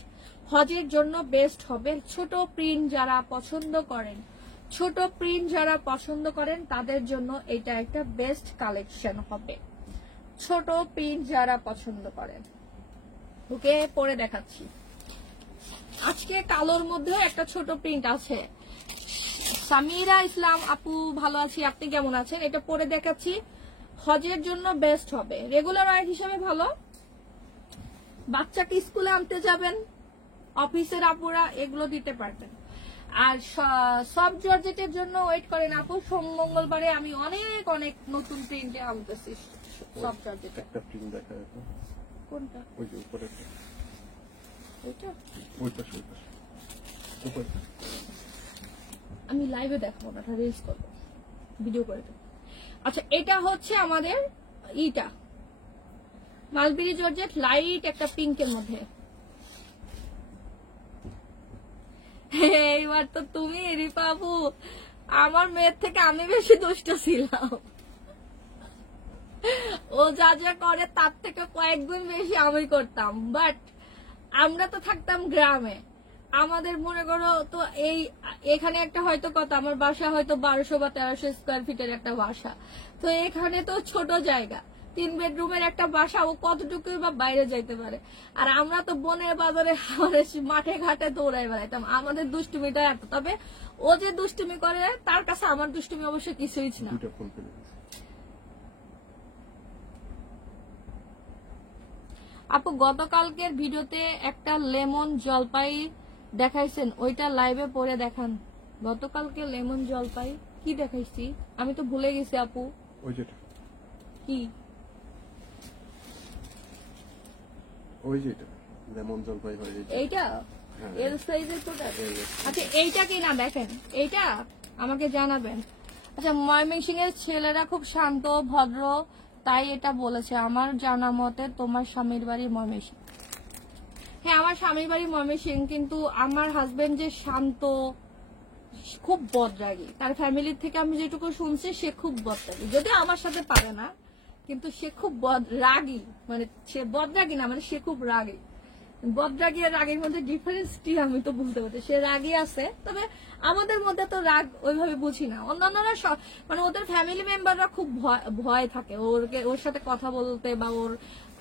হজের জন্য বেস্ট হবে। ছোট প্রিন্ট যারা পছন্দ করেন, ছোট প্রিন্ট যারা পছন্দ করেন তাদের জন্য এটা একটা বেস্ট কালেকশন হবে। ছোট প্রিন্ট যারা পছন্দ করেন, ওকে পরে দেখাচ্ছি। আজকে কালোর মধ্যেও একটা ছোট প্রিন্ট আছে। সামিরা ইসলাম আপু ভালো আছি, আপনি কেমন আছেন? এটা পরে দেখাচ্ছি, হজের জন্য বেস্ট হবে। রেগুলার ওয়ার হিসাবে ভালো, বাচ্চাকে স্কুলে আনতে যাবেন, অফিসের আপুরা এগুলো দিতে পারবেন। আর সব জর্জেটের জন্য ওয়েট করেন আপু, সোম মঙ্গলবারে আমি অনেক অনেক নতুন প্রিন্টে আনতেছি সব জর্জেটের। একটা প্রিন্ট দেখা যাচ্ছে, কোনটা? ওই যে উপরে, ওইটা ওই পাশে, উপরে। আমি লাইভে দেখাবো না, রিলস করবো, ভিডিও করে দেবো। আচ্ছা এটা হচ্ছে আমাদের ইটা মালবেরি জর্জেট, লাইট একটা পিঙ্কের মধ্যে। এইবার তো তুমি রিপা আপু, আমার মেয়ের থেকে আমি বেশি দুষ্ট ছিলাম। ও যা যা করে তার থেকে কয়েক গুণ বেশি আমি করতাম। বাট আমরা তো থাকতাম গ্রামে, আমাদের মনে করো তো এখানে একটা হয়তো কত, আমার বাসা হয়তো 1200 বা 1300 স্কোয়ার ফিটের একটা বাসা। তো এখানে তো ছোট জায়গা, 3 বেডরুমের একটা বাসা, ও কতটুকু বা বাইরে যাইতে পারে। আর আমরা তো বনের বাজারে মাঠে ঘাটে দৌড়াই বেড়াইতাম, আমাদের দুষ্টুমিটা এত। তবে ও যে দুষ্টুমি করে তার কাছে আমার দুষ্টুমি অবশ্য কিছুই না। আপু গতকালকের ভিডিওতে একটা লেমন জলপাই দেখাইছেন, ওইটা লাইভে পরে দেখান। গতকালকে লেমন জলপাই কি দেখাইছি আমি তো ভুলে গেছি আপু। ওই যেটা কি ওই যেটা লেমন জলপাই হয় এইটা হ্যাঁ। এল সাইজের প্রোডাক্ট। আচ্ছা এইটা কি না দেখেন, এইটা আমাকে জানাবেন। আচ্ছা ময়মনসিং এর ছেলেরা খুব শান্ত ভদ্র, তাই এটা বলেছে। আমার জানা মতে তোমার স্বামীর বাড়ি ময়মনসিং। হ্যাঁ আমার স্বামীর বাড়ি ময়মনসিং, কিন্তু আমার হাজবেন্ড যে শান্ত, খুব বদরাগী। তার ফ্যামিলির থেকে আমি যেটুকু শুনছি সে খুব বদরাগী, যদিও আমার সাথে পারে না, কিন্তু সে খুব রাগী। মানে সে বদরাগী না, মানে সে খুব রাগী। বদরাগী আর রাগের মধ্যে ডিফারেন্স কি আমি তো বুঝতে পারছি। সে রাগী আছে, তবে আমাদের মধ্যে তো রাগ ওইভাবে বুঝি না। অন্যান্যরা মানে ওদের ফ্যামিলি মেম্বাররা খুব ভয় থাকে ওর সাথে কথা বলতে, বা ওর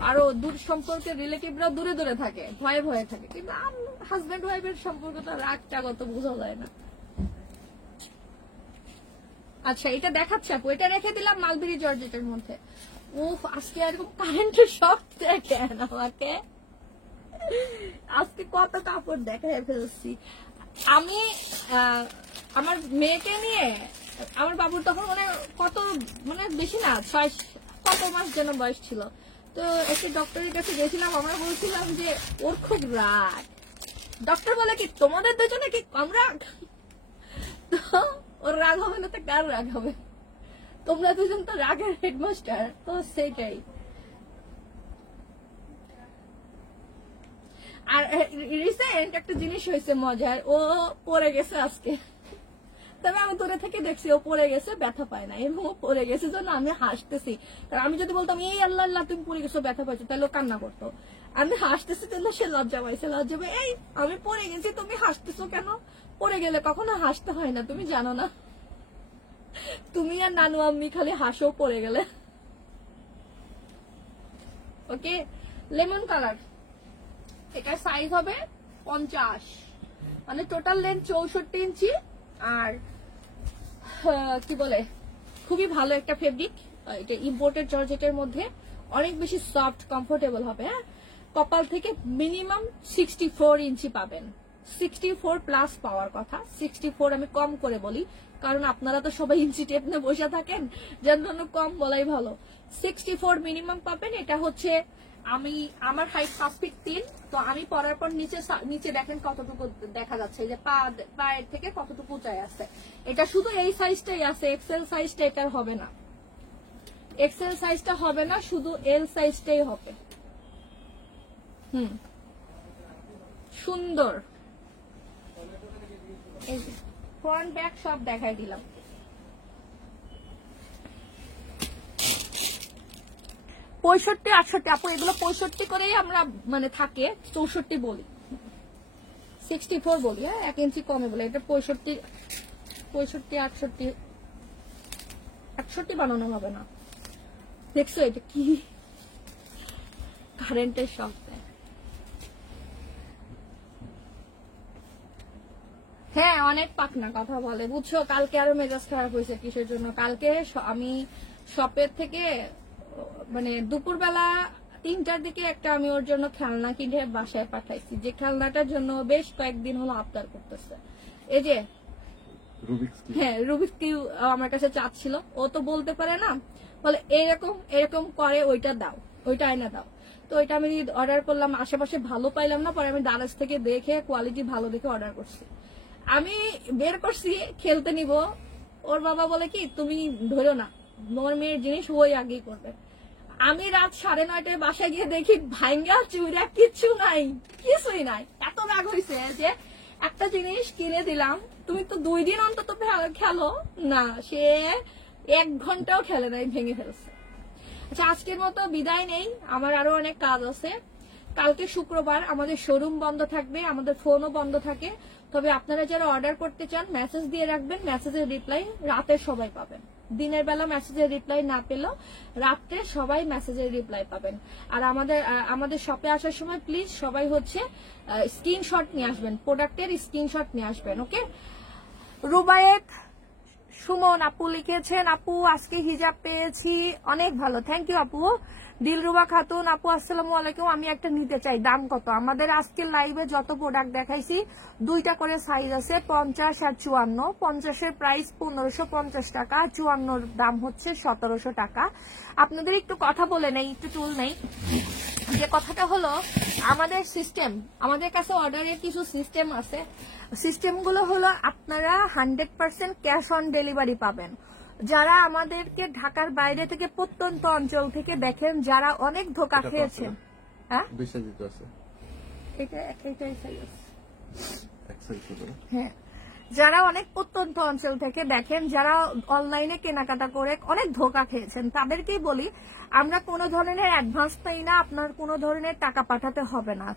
আরো দূর সম্পর্কের রিলেটিভরা দূরে দূরে থাকে, ভয়ে ভয়ে থাকে। কিন্তু হাজব্যান্ড ওয়াইফের সম্পর্কটা রাগটা কত বোঝা যায় না। আচ্ছা এটা দেখাচ্ছে আপু, এটা রেখে দিলাম মালবেরি জর্জেটের মধ্যে। উফ আজকে এরকম কারেন্টের শক দেখেন আমাকে, আজকে কত কাপড় দেখায় ফেলছি আমি। আমার মেয়েকে নিয়ে, আমার বাবুর তখন মানে বেশি না 6 কত মাস যেন বয়স ছিল, তো একটি ডক্টরের কাছে গেছিলাম। আমরা বলছিলাম যে ওর খুব রাগ। ডক্টর বলে কি তোমাদের দুজনে কি কম রাগ? তো ওর রাগ হবে না তো কার রাগ হবে? তোমরা দুজন তো রাগের হেডমাস্টার, তো সেটাই। আর রিসেন্ট একটা জিনিস হয়েছে মজার, ও পড়ে গেছে আজকে। তবে আমি দূরে থেকে দেখছি ও পড়ে গেছে, ব্যথা পায় না, এবং ও পড়ে গেছে জন্য আমি হাসতেছি। কারণ আমি যদি বলতাম এই আল্লাহ আল্লাহ তুমি পড়ে গেছো ব্যথা পাইছো, তাহলে ও কান্না করতো। আমি হাসতেছি তাহলে সে লজ্জা পাইছে, লজ্জা পাই এই আমি পড়ে গেছি তুমি হাসতেছো কেন? পড়ে গেলে কখনো হাসতে হয় না, তুমি জানো না? তুমি আর নানু আম্মি খালি হাসো পড়ে গেলে। ওকে লেমন কালার, এটার সাইজ হবে 50, মানে টোটাল লেন্থ 64 ইঞ্চি। আর কি বলে, খুবই ভালো একটা ফেব্রিক। এটা ইম্পোর্টেড জর্জেটের মধ্যে, অনেক বেশি সফট কমফোর্টেবল হবে। হ্যাঁ কপাল থেকে মিনিমাম 64 ইঞ্চি পাবেন, 64 প্লাস পাওয়ার কথা। 64 আমি কম করে বলি, কারণ আপনারা তো সবাই ইঞ্চি টেপ নিয়ে বসে থাকেন, যার জন্য কম বলাই ভালো। 64 মিনিমাম পাবেন। এটা হচ্ছে আমার হাইট 5 ফিট 3, তো আমি পরার পর নিচে দেখেন কতটুকু দেখা যাচ্ছে, যে পায়ের থেকে কতটুকু উঁচায় আছে। এটা শুধু এই সাইজটাই আছে, এক্সেল সাইজটা এটার হবে না, এক্সেল সাইজটা হবে না, শুধু এল সাইজটাই হবে। সুন্দর। ফ্রন্ট ব্যাক সব দেখাই দিলাম। 65, 68 আপু, এগুলো 65 করেই আমরা মানে থাকে, 64 বলি, 64 বলি। হ্যাঁ 1 ইঞ্চি কমে বলে, এটা 65, 68 বানানো হবে না। দেখছো এটা কি কারেন্টের শব্দ? হ্যাঁ অনেক পাকনা কথা বলে বুঝছো। কালকে আরো মেজাজ খারাপ হয়েছে, কিসের জন্য? কালকে আমি শপের থেকে মানে দুপুরবেলা 3টার দিকে একটা আমি ওর জন্য খেলনা কিনে বাসায় পাঠাইছি, যে খেলনাটার জন্য বেশ কয়েকদিন হলো আবদার করতেছে। এই যে হ্যাঁ রুবিক্স কিউব আমার কাছে চাচ্ছিল, ও তো বলতে পারে না, বলে এরকম এরকম করে ওইটা দাও, ওইটা আয়না দাও। তো ওইটা আমি অর্ডার করলাম, আশেপাশে ভালো পাইলাম না, পরে আমি দারাজ থেকে দেখে কোয়ালিটি ভালো দেখে অর্ডার করছি। আমি বের করছি খেলতে নিব, ওর বাবা বলে কি তুমি ধরো না, তোমার মেয়ের জিনিস ওই আগেই করবে। আমি রাত 9:30টায় বাসায় গিয়ে দেখি ভাঙ্গা চুরা কিচ্ছু নাই, কিছুই নাই। এত রাগ হয়েছে যে একটা জিনিস কিনে দিলাম, তুমি তো 2 দিন অন্তত খেলো না, সে 1 ঘন্টাও খেলে নাই, ভেঙে ফেলছে। আচ্ছা আজকের মতো বিদায় নেই, আমার আরো অনেক কাজ আছে। কালকে শুক্রবার আমাদের শোরুম বন্ধ থাকবে, আমাদের ফোনও বন্ধ থাকে। তবে আপনারা যারা অর্ডার করতে চান মেসেজ দিয়ে রাখবেন, মেসেজের রিপ্লাই রাতে সবাই পাবেন। দিনের বেলা মেসেজের রিপ্লাই না পেলেও রাতে সবাই মেসেজের রিপ্লাই পাবেন। আর আমাদের শপে আসার সময় প্লিজ সবাই হচ্ছে স্ক্রিনশট নিয়ে আসবেন, প্রোডাক্টের স্ক্রিনশট নিয়ে আসবেন। ওকে। রুবায়েত সুমন আপু লিখেছেন, আপু আজকে হিজাব পেয়েছি, অনেক ভালো, থ্যাংক ইউ আপু। দিলরুবা খাতুন আপু আসসালামু আলাইকুম, আমি একটা নিতে চাই, দাম কত? আমাদের আজকের লাইভে যত প্রোডাক্ট দেখাইছি 2টা করে সাইজ আছে, 50 আর 54। 50-এর প্রাইস 1550 টাকা, 54-র দাম হচ্ছে 1700 টাকা। আপনাদের একটু কথা বলে নেই, একটু চুল নেই। যে কথাটা হলো আমাদের সিস্টেম, আমাদের কাছে অর্ডারের কিছু সিস্টেম আছে। সিস্টেমগুলো হলো আপনারা 100% ক্যাশ অন ডেলিভারি পাবেন। যারা আমাদেরকে ঢাকার বাইরে থেকে প্রত্যন্ত অঞ্চল থেকে দেখেন, যারা অনেক ধোঁকা খেয়েছেন, হ্যাঁ হ্যাঁ, যারা অনেক প্রত্যন্ত অঞ্চল থেকে দেখেন, যারা অনলাইনে কেনাকাটা করে অনেক ধোঁকা খেয়েছেন, তাদেরকেই বলি আমরা কোনো ধরনের অ্যাডভান্স পাই না, আপনার কোনো ধরনের টাকা পাঠাতে হবে না।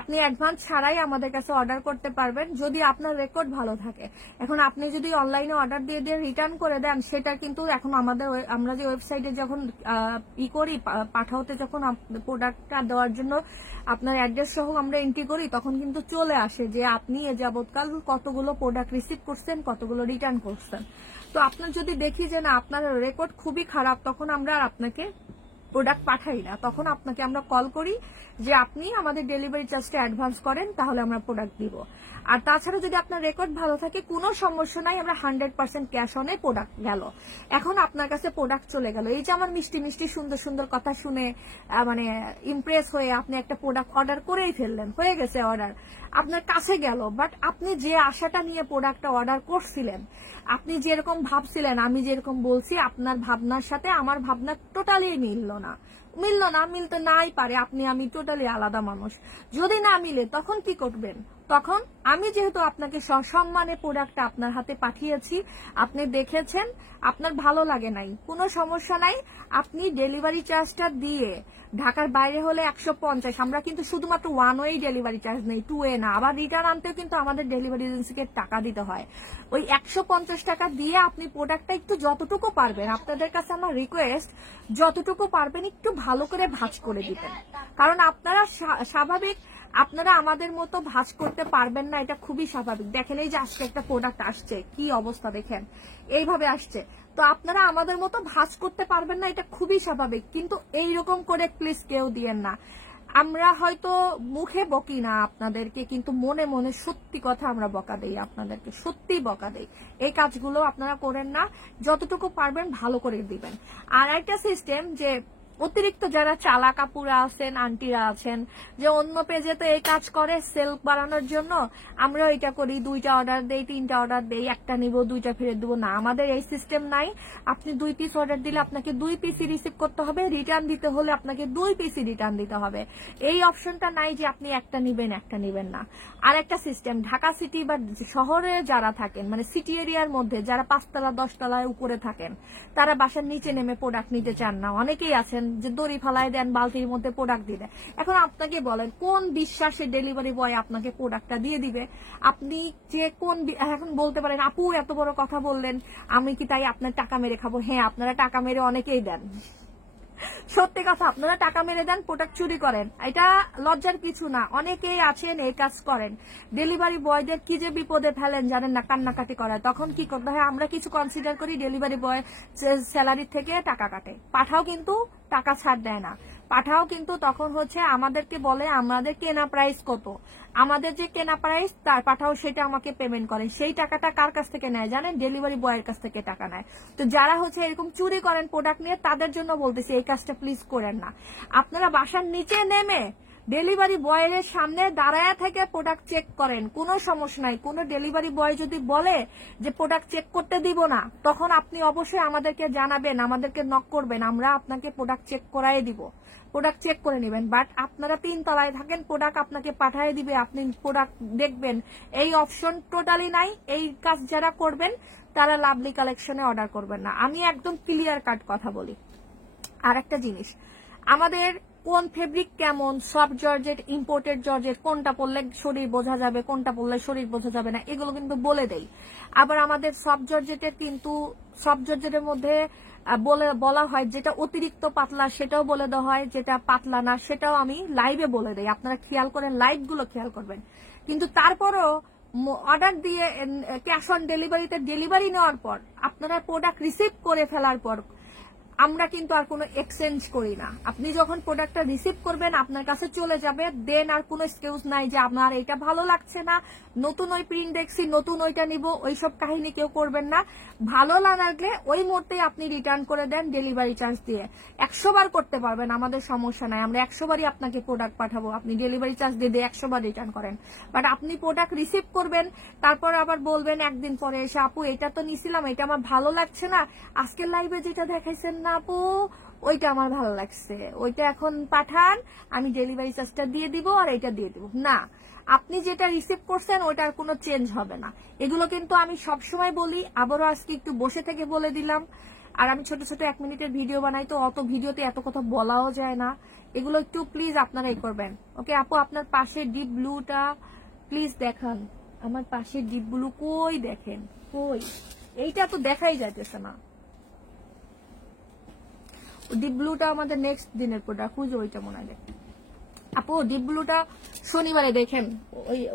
আপনি অ্যাডভান্স ছাড়াই আমাদের কাছে অর্ডার করতে পারবেন যদি আপনার রেকর্ড ভালো থাকে। এখন আপনি যদি অনলাইনে অর্ডার দিয়ে দিয়ে রিটার্ন করে দেন, সেটা কিন্তু এখন আমরা যে ওয়েবসাইটে যখন করি, পাঠাতে যখন প্রোডাক্টটা দেওয়ার জন্য আপনার অ্যাড্রেস সহ আমরা এন্ট্রি করি, তখন কিন্তু চলে আসে যে আপনি এ যাবৎকাল কতগুলো প্রোডাক্ট রিসিভ করছেন, কতগুলো রিটার্ন করছেন। তো আপনার যদি দেখি যে না আপনার রেকর্ড খুবই খারাপ, তখন আমরা আপনাকে প্রোডাক্ট পাঠাই না, তখন আপনাকে আমরা কল করি যে আপনি আমাদের ডেলিভারি চার্জটা অ্যাডভান্স করেন, তাহলে আমরা প্রোডাক্ট দিব। আর তাছাড়া যদি আপনার রেকর্ড ভালো থাকে, কোনো সমস্যা নাই, আমরা 100% ক্যাশ অনে প্রোডাক্ট গেল। এখন আপনার কাছে প্রোডাক্ট চলে গেল, এই যে আমার মিষ্টি মিষ্টি সুন্দর সুন্দর কথা শুনে মানে ইমপ্রেস হয়ে আপনি একটা প্রোডাক্ট অর্ডার করেই ফেললেন, হয়ে গেছে অর্ডার, আপনার কাছে গেল, বাট আপনি যে আশাটা নিয়ে প্রোডাক্টটা অর্ডার করছিলেন, আপনি যেরকম ভাবছিলেন, আমি যেরকম বলছি, আপনার ভাবনার সাথে আমার ভাবনা টোটালি মিললো না, মিলতে নাই পারে, আপনি আমি টোটালি আলাদা মানুষ। যদি না মিলে তখন কি করবেন? তখন আমি যেহেতু আপনাকে সসম্মানে প্রোডাক্টটা আপনার হাতে পাঠিয়েছি, আপনি দেখেছেন, আপনার ভালো লাগে নাই, কোনো সমস্যা নাই, আপনি ডেলিভারি চার্জটা দিয়ে, ঢাকার বাইরে হলে 150, আমরা কিন্তু শুধুমাত্র 1 ওয়ে ডেলিভারি চার্জ নেই, 2 ওয়ে না, আবার রিটার্ন আনতেও কিন্তু আমাদের ডেলিভারি এজেন্সিকে টাকা দিতে হয়। ওই 150 টাকা দিয়ে আপনি প্রোডাক্টটা একটু যতটুকু পারবেন, আপনাদের কাছে আমার রিকোয়েস্ট, যতটুকু পারবেন একটু ভালো করে ভাঁজ করে দিবেন, কারণ আপনারা স্বাভাবিক আপনারা আমাদের মতো ভাঁজ করতে পারবেন না, এটা খুবই স্বাভাবিক। দেখেন এই যে আজকে একটা প্রোডাক্ট আসছে, কি অবস্থা দেখেন, এইভাবে আসছে, তো আপনারা আমাদের মতো ভাঁজ করতে পারবেন না, এটা খুবই স্বাভাবিক, কিন্তু এইরকম করে প্লিজ কেউ দিয়েন না। আমরা হয়তো মুখে বকি না আপনাদেরকে, কিন্তু মনে মনে সত্যি কথা আমরা বকা দেই আপনাদেরকে, সত্যি বকা দেই। এই কাজগুলো আপনারা করেন না, যতটুকু পারবেন ভালো করে দিবেন। আর একটা সিস্টেম, যে অতিরিক্ত যারা চালাক আপুরা আছেন, আন্টিরা আছেন, যে অন্য পেজে তো এই কাজ করে সেল বাড়ানোর জন্য, আমরা এটা করি, 2টা অর্ডার দেই, 3টা অর্ডার দেই, একটা নিব 2টা ফেরত দেবো, না, আমাদের এই সিস্টেম নাই। আপনি 2 পিস অর্ডার দিলে আপনাকে 2 পিসই রিসিভ করতে হবে, রিটার্ন দিতে হলে আপনাকে 2 পিসই রিটার্ন দিতে হবে। এই অপশনটা নাই যে আপনি একটা নিবেন না। আর একটা সিস্টেম, ঢাকা সিটি বা শহরে যারা থাকেন, মানে সিটি এরিয়ার মধ্যে যারা 5 তলা 10 তলায় উপরে থাকেন, তারা বাসার নিচে নেমে প্রোডাক্ট নিতে চান না, অনেকেই আছেন যে দড়ি ফালায় দেন, বালতির মধ্যে প্রোডাক্ট দিয়ে দেন। এখন আপনাকে বলেন কোন বিশ্বাসে ডেলিভারি বয় আপনাকে প্রোডাক্টটা দিয়ে দিবে? আপনি যে এখন বলতে পারেন আপু এত বড় কথা বললেন, আমি কি তাই আপনার টাকা মেরে খাবো? হ্যাঁ, আপনারা টাকা মেরে অনেকেই দেন, সত্যি কথা, আপনারা টাকা মেরে দেন, প্রোডাক্ট চুরি করেন, এটা লজ্জার কিছু না, অনেকেই আছেন এই কাজ করেন। ডেলিভারি বয়দের কি যে বিপদে ফেলেন জানেন না, কান্নাকাটি করায়, তখন কি করতে হয়, আমরা কিছু কনসিডার করি, ডেলিভারি বয় স্যালারি থেকে টাকা কাটে, পাঠাও কিন্তু টাকা ছাড় দেয় না, পাঠাও কিন্তু তখন হচ্ছে আমাদেরকে বলে আমাদের কেনা প্রাইস কত, আমাদের যে কেনা প্রাইস তার পাঠাও সেটা আমাকে পেমেন্ট করেন, সেই টাকাটা কার কাছ থেকে নেয় জানেন? ডেলিভারি বয়ের কাছ থেকে টাকা নেয়। তো যারা হচ্ছে এরকম চুরি করেন প্রোডাক্ট নিয়ে, তাদের জন্য বলতেছি এই কাজটা প্লিজ করেন না। আপনারা বাসার নিচে নেমে ডেলিভারি বয়ের সামনে দাঁড়ায় থেকে প্রোডাক্ট চেক করেন, কোনো সমস্যা নাই। কোনো ডেলিভারি বয় যদি বলে যে প্রোডাক্ট চেক করতে দিব না, তখন আপনি অবশ্যই আমাদেরকে জানাবেন, আমাদেরকে নক করবেন, আমরা আপনাকে প্রোডাক্ট চেক করাই দিব, প্রোডাক্ট চেক করে নেবেন। বাট আপনারা 3 তলায় থাকেন, প্রোডাক্ট আপনাকে পাঠিয়ে দিবে, আপনি প্রোডাক্ট দেখবেন, এই অপশন টোটালি নাই। এই কাজ যারা করবেন তারা লাভলি কালেকশনে অর্ডার করবেন না, আমি একদম ক্লিয়ার কাট কথা বলি। আর একটা জিনিস, আমাদের কোন ফেব্রিক কেমন, সফট জর্জেট, ইম্পোর্টেড জর্জেট, কোনটা পরলে শরীর বোঝা যাবে, কোনটা পরলে শরীর বোঝা যাবে না, এগুলো কিন্তু বলে দেই। আবার আমাদের সফট জর্জেটের মধ্যে বলা হয় যেটা অতিরিক্ত পাতলা সেটাও বলে দেওয়া হয়, যেটা পাতলা না সেটাও আমি লাইভে বলে দেই, আপনারা খেয়াল করেন, লাইভগুলো খেয়াল করবেন। কিন্তু তারপরও অর্ডার দিয়ে ক্যাশ অন ডেলিভারিতে ডেলিভারি নেওয়ার পর, আপনারা প্রোডাক্ট রিসিভ করে ফেলার পর আমরা কিন্তু আর কোনো এক্সচেঞ্জ করি না। আপনি যখন প্রোডাক্টটা রিসিভ করবেন আপনার কাছে চলে যাবে, দেন আর কোনো এক্সকিউজ নাই যে আপনার এটা ভালো লাগছে না, নতুন ওই প্রিন্ট দেখছি নতুন ওইটা নিব, ওইসব কাহিনী কেউ করবেন না। ভালো না লাগলে ওই মুহূর্তে আপনি রিটার্ন করে দেন ডেলিভারি চার্জ দিয়ে। 100 বার করতে পারবেন, আমাদের সমস্যা নাই, আমরা 100 বারই আপনাকে প্রোডাক্ট পাঠাবো, আপনি ডেলিভারি চার্জ দিয়ে 100 বার রিটার্ন করেন। বাট আপনি প্রোডাক্ট রিসিভ করবেন, তারপর আবার বলবেন একদিন পরে এসে আপু এটা তো নিছিলাম, এটা আমার ভালো লাগছে না, আজকের লাইভে যেটা দেখাইছেন না আপু ওইটা আমার ভালো লাগছে, ওইটা এখন পাঠান, আমি ডেলিভারি চার্জটা দিয়ে দিব আর এটা দিয়ে দিব না। আপনি যেটা রিসিভ করছেন ওইটার কোনো চেঞ্জ হবে না। এগুলো কিন্তু আমি সবসময় বলি, আবারও আজকে একটু বসে থেকে বলে দিলাম। আর আমি ছোট ছোট 1 মিনিটের ভিডিও বানাই, তো অত ভিডিওতে এত কথা বলাও যায় না। এগুলো একটু প্লিজ আপনারাই করবেন। ওকে আপু, আপনার পাশে ডিপ ব্লুটা প্লিজ দেখান। আমার পাশে ডিপ ব্লু কই দেখেন, কই? এইটা তো দেখাই যাইতেছে না। ডিপ ব্লুটা আমাদের নেক্সট দিনের প্রোডাক্ট, খুঁজে ওইটা মনে হয়। আপু ডিপ ব্লুটা শনিবারে দেখেন,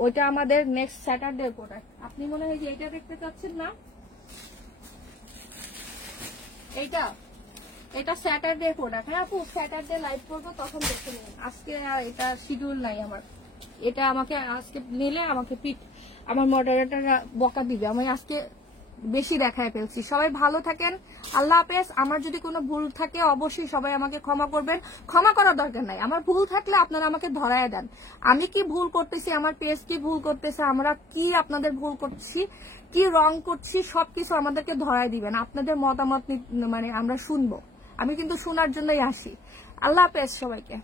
ওইটা আমাদের নেক্সট স্যাটারডে প্রোডাক্ট। আপনি মনে হয় যে এইটা দেখতে চাচ্ছেন না, এটা স্যাটারডে প্রোডাক্ট। হ্যাঁ আপু, স্যাটারডে লাইভ করবো, তখন দেখতে নিন। আজকে এটা শিডিউল নাই আমার, এটা আমাকে আজকে নিলে আমাকে আমার মডারেটররা বকা দিবে, আমি আজকে বেশি দেখায় ফেলছি। সবাই ভালো থাকেন, আল্লাহ হাফেজ। আমার যদি কোনো ভুল থাকে অবশ্যই সবাই আমাকে ক্ষমা করবেন, ক্ষমা করার দরকার নাই, আমার ভুল থাকলে আপনারা আমাকে ধরায় দেন। আমি কি ভুল করতেছি, আমার পেজ কি ভুল করতেছে, আমরা কি আপনাদের ভুল করছি, কি রং করছি, সবকিছু আমাদেরকে ধরায় দিবেন। আপনাদের মতামত মানে আমরা শুনবো, আমি কিন্তু শোনার জন্যই আসি। আল্লাহ হাফেজ সবাইকে।